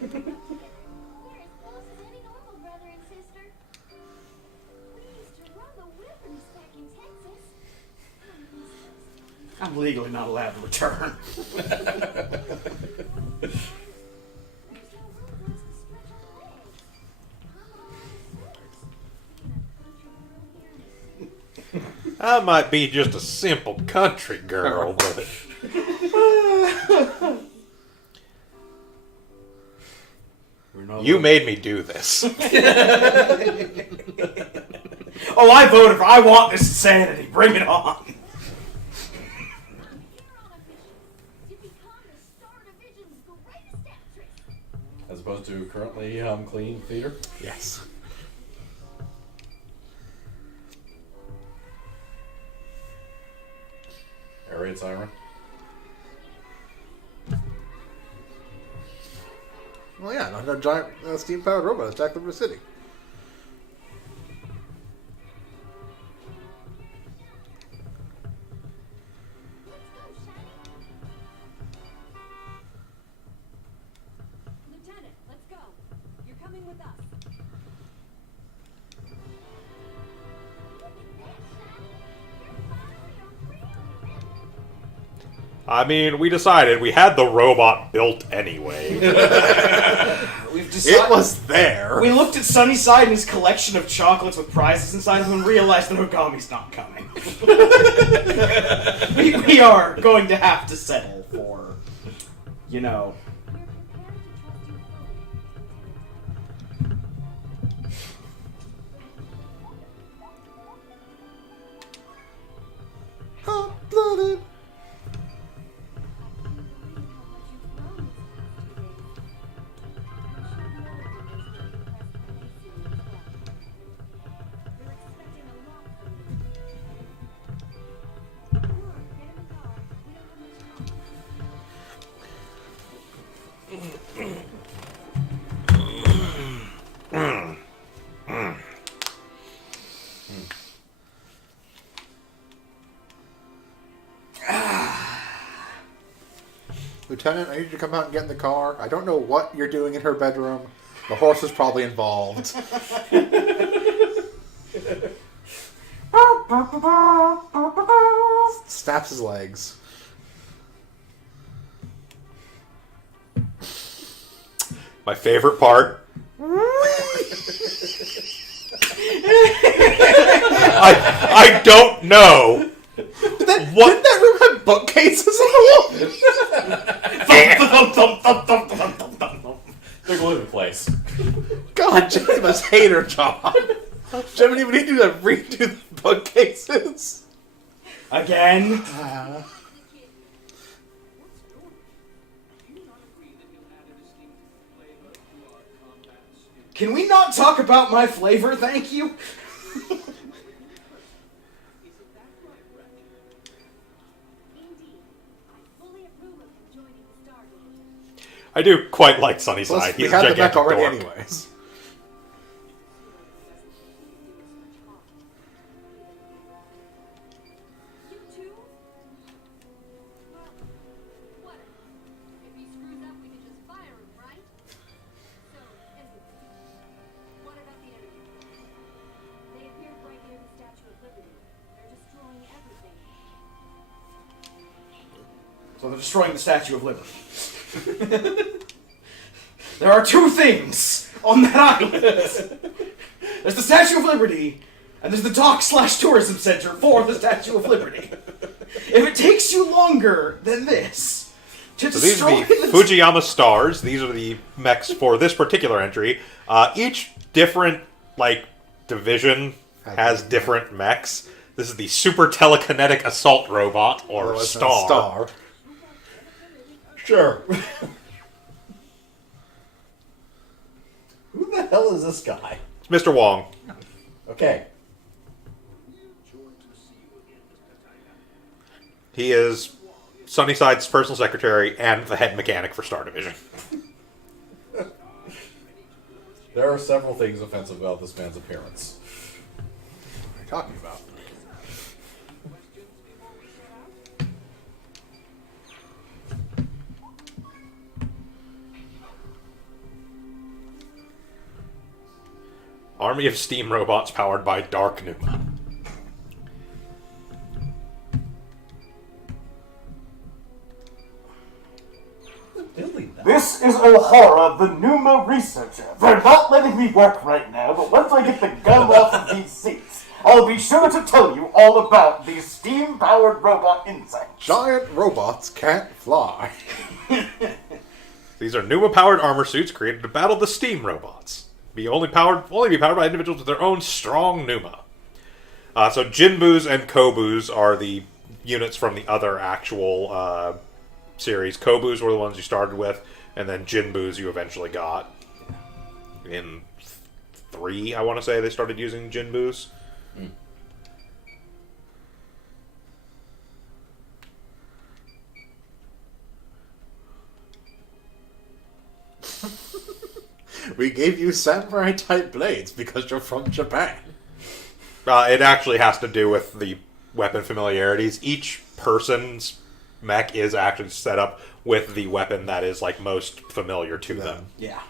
We're as close as any normal brother and sister. We used to run the Whippers back in Texas. I'm legally not allowed to return. There's no room for us to stretch our legs. I'm already nervous. Being a country girl here. I might be just a simple country girl, but We're You made me do this. Oh, I voted for. I want this insanity. Bring it on. You're on a mission to become the Star Division's greatest actress. As opposed to currently clean theater. Yes. Air raid siren. Well, yeah, no giant steam-powered robot attacked over the city. Lieutenant, let's go. You're coming with us. I mean, we decided we had the robot built anyway. We've decided. It was there. We looked at Sunnyside and his collection of chocolates with prizes inside of them and realized that Ogami's not coming. we are going to have to settle for, you know. We're prepared to trust you fully. Hot-blooded. Lieutenant, I need you to come out and get in the car. I don't know what you're doing in her bedroom. The horse is probably involved. Snaps his legs. My favorite part. I don't know. Didn't that room have bookcases on the wall? Big living place. God, Jimmy must hate her job. Jimmy, we need you to redo the bookcases. Again? Do you not agree that he'll add a distinct flavor to our combat stew? Can we not talk about my flavor, thank you? Isn't that right, Ratchet? Indeed, I fully approve of him joining the Star Division. I do quite like Sunnyside. Plus, we He's a had the mech gigantic already dork. anyways. You too? Well, whatever. If he screws up, we can just fire him, right? So, anyway, what about the enemy? They appeared right near the Statue of Liberty. They're destroying everything. So they're destroying the Statue of Liberty. There are two things on that island. There's the Statue of Liberty, and there's the dock/tourism center for the Statue of Liberty. If it takes you longer than this to So these destroy are the Fujiyama Stars. These are the mechs for this particular entry. Each different division has different mechs. This is the Super Telekinetic Assault Robot, or It's a Star. Star. Sure. Who the hell is this guy? It's Mr. Wong. Okay. He is Sunnyside's personal secretary and the head mechanic for Star Division. There are several things offensive about this man's appearance. What are you talking about? Army of steam robots powered by Dark Numa. Building that. This is O'Hara, the Numa researcher. They're not letting me work right now, but once I get the gum off of these seats, I'll be sure to tell you all about these steam-powered robot insects. Giant robots can't fly. These are Numa-powered armor suits created to battle the steam robots. Only be powered by individuals with their own strong Numa. So Jinbus and Kobus are the units from the other actual series. Kobus were the ones you started with, and then Jinbus you eventually got. In 3, I want to say, they started using Jinbus. We gave you samurai-type blades because you're from Japan. It actually has to do with the weapon familiarities. Each person's mech is actually set up with the weapon that is like most familiar to them. Yeah.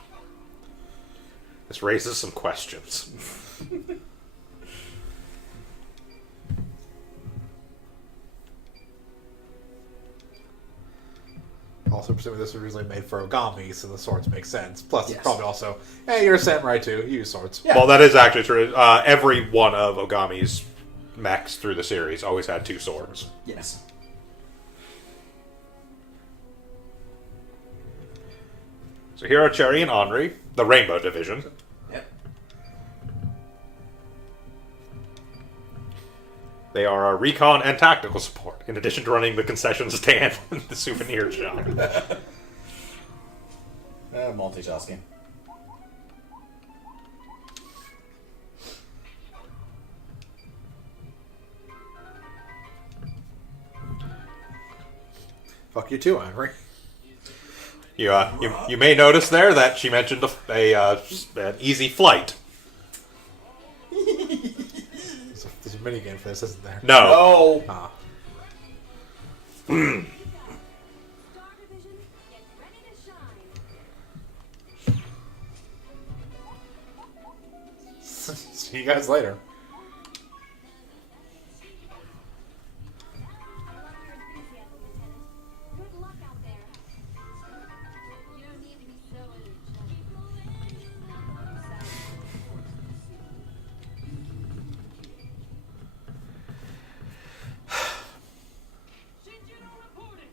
This raises some questions. Also, presumably this was originally made for Ogami, so the swords make sense. Plus, Yes. it's probably also, hey, you're a samurai too, you use swords. Yeah. Well, that is actually true. Every one of Ogami's mechs through the series always had 2 swords. Yes. So here are Cherry and Henri, the Rainbow Division. Yep. They are a recon and tactical support, in addition to running the concession stand and the souvenir shop. Multitasking. Fuck you too, Henry. You may notice there that she mentioned an easy flight. There's a minigame for this, isn't there? No. Oh. Ah. Star Division, get ready to shine. See you guys later. I love your enthusiasm, Lieutenant. Good luck out there. You don't need to be so Shinjuno reporting.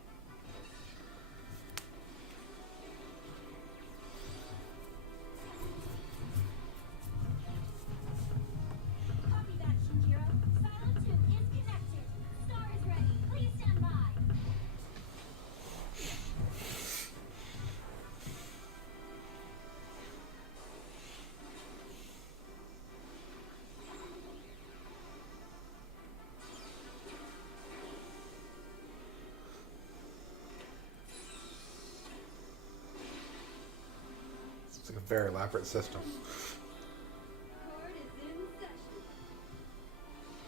Copy that, Shinjiro. Silent 2 is connected. Star is ready. Please stand by. It's like a very elaborate system. Court is in session.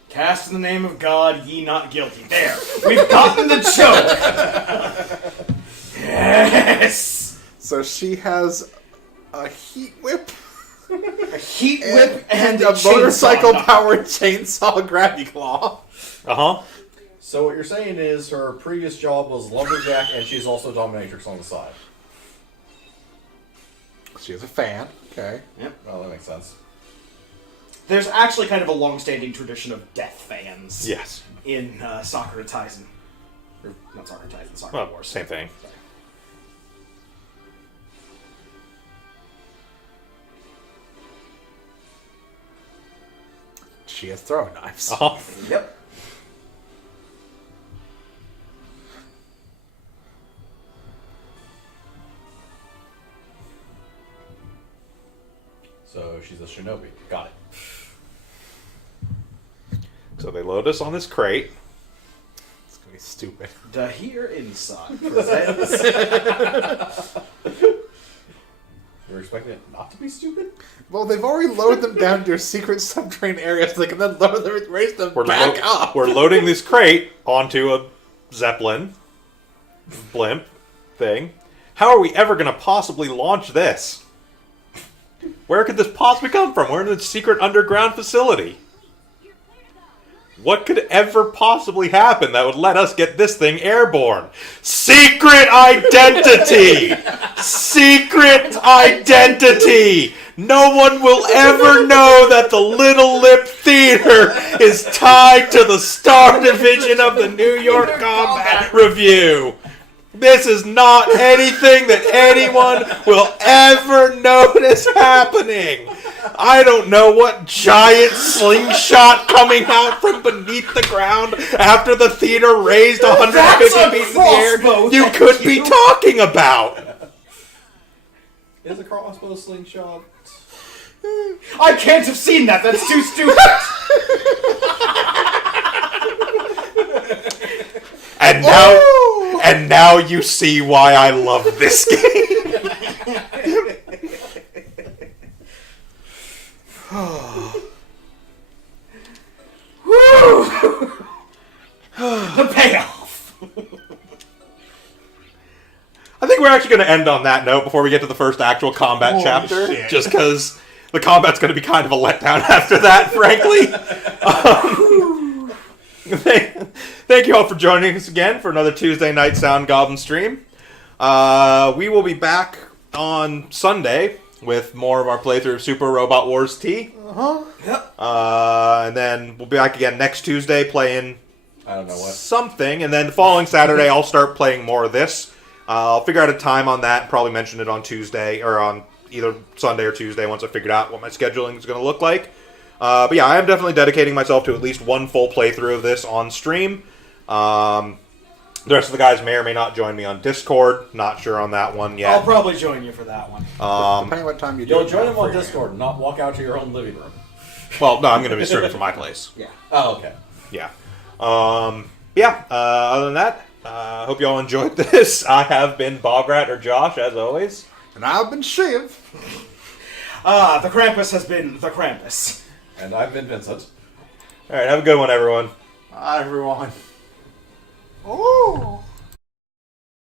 Cast in the name of God, ye not guilty. There. We've gotten the joke. Yes. So she has a heat whip A heat whip and a motorcycle chainsaw. powered chainsaw grabby claw. Uh-huh. So what you're saying is her previous job was lumberjack, and she's also dominatrix on the side. She has a fan. Okay. Well, that makes sense. There's actually kind of a long-standing tradition of death fans. Yes. In Sakura Taisen. Or, not Sakura Taisen, Sakura Well, Wars. same thing. Sorry. She has throwing knives. Uh-huh. Yep. So she's a shinobi. Got it. So they load us on this crate. It's gonna be stupid. Dahir Inside presents. You were expecting it not to be stupid? Well, they've already lowered them down to a secret subterranean area so they can then lower them, raise them back up. We're loading this crate onto a Zeppelin blimp thing. How are we ever going to possibly launch this? Where could this possibly come from? We're in a secret underground facility. What could ever possibly happen that would let us get this thing airborne? Secret identity! Secret identity! No one will ever know that the Little Lip Theater is tied to the Star Division of the New York Combat Review. This is not anything that anyone will ever notice happening. I don't know what giant slingshot coming out from beneath the ground after the theater raised 150 feet in the air you could be talking about. Is a crossbow slingshot? I can't have seen that. That's too stupid. And now you see why I love this game. The payoff. I think we're actually going to end on that note before we get to the first actual combat chapter. shit. Just because the combat's going to be kind of a letdown after that, frankly. Thank you all for joining us again for another Tuesday Night Sound Goblin stream. We will be back on Sunday with more of our playthrough of Super Robot Wars T. Yep. And then we'll be back again next Tuesday playing I don't know what. something. And then the following Saturday, I'll start playing more of this. I'll figure out a time on that and probably mention it on Tuesday or on either Sunday or Tuesday once I figured out what my scheduling is going to look like. But yeah, I am definitely dedicating myself to at least one full playthrough of this on stream. The rest of the guys may or may not join me on Discord. Not sure on that one yet. I'll probably join you for that one. Depending what time you do. You'll join them on Discord, not walk out to your own living room. Well, no, I'm going to be streaming from my place. Yeah. Oh, okay. Yeah. Other than that, hope you all enjoyed this. I have been Bograt or Josh, as always. And I've been Shiv. The Krampus has been the Krampus. And I've been Vincent. All right, have a good one, everyone. Hi, everyone. Oh.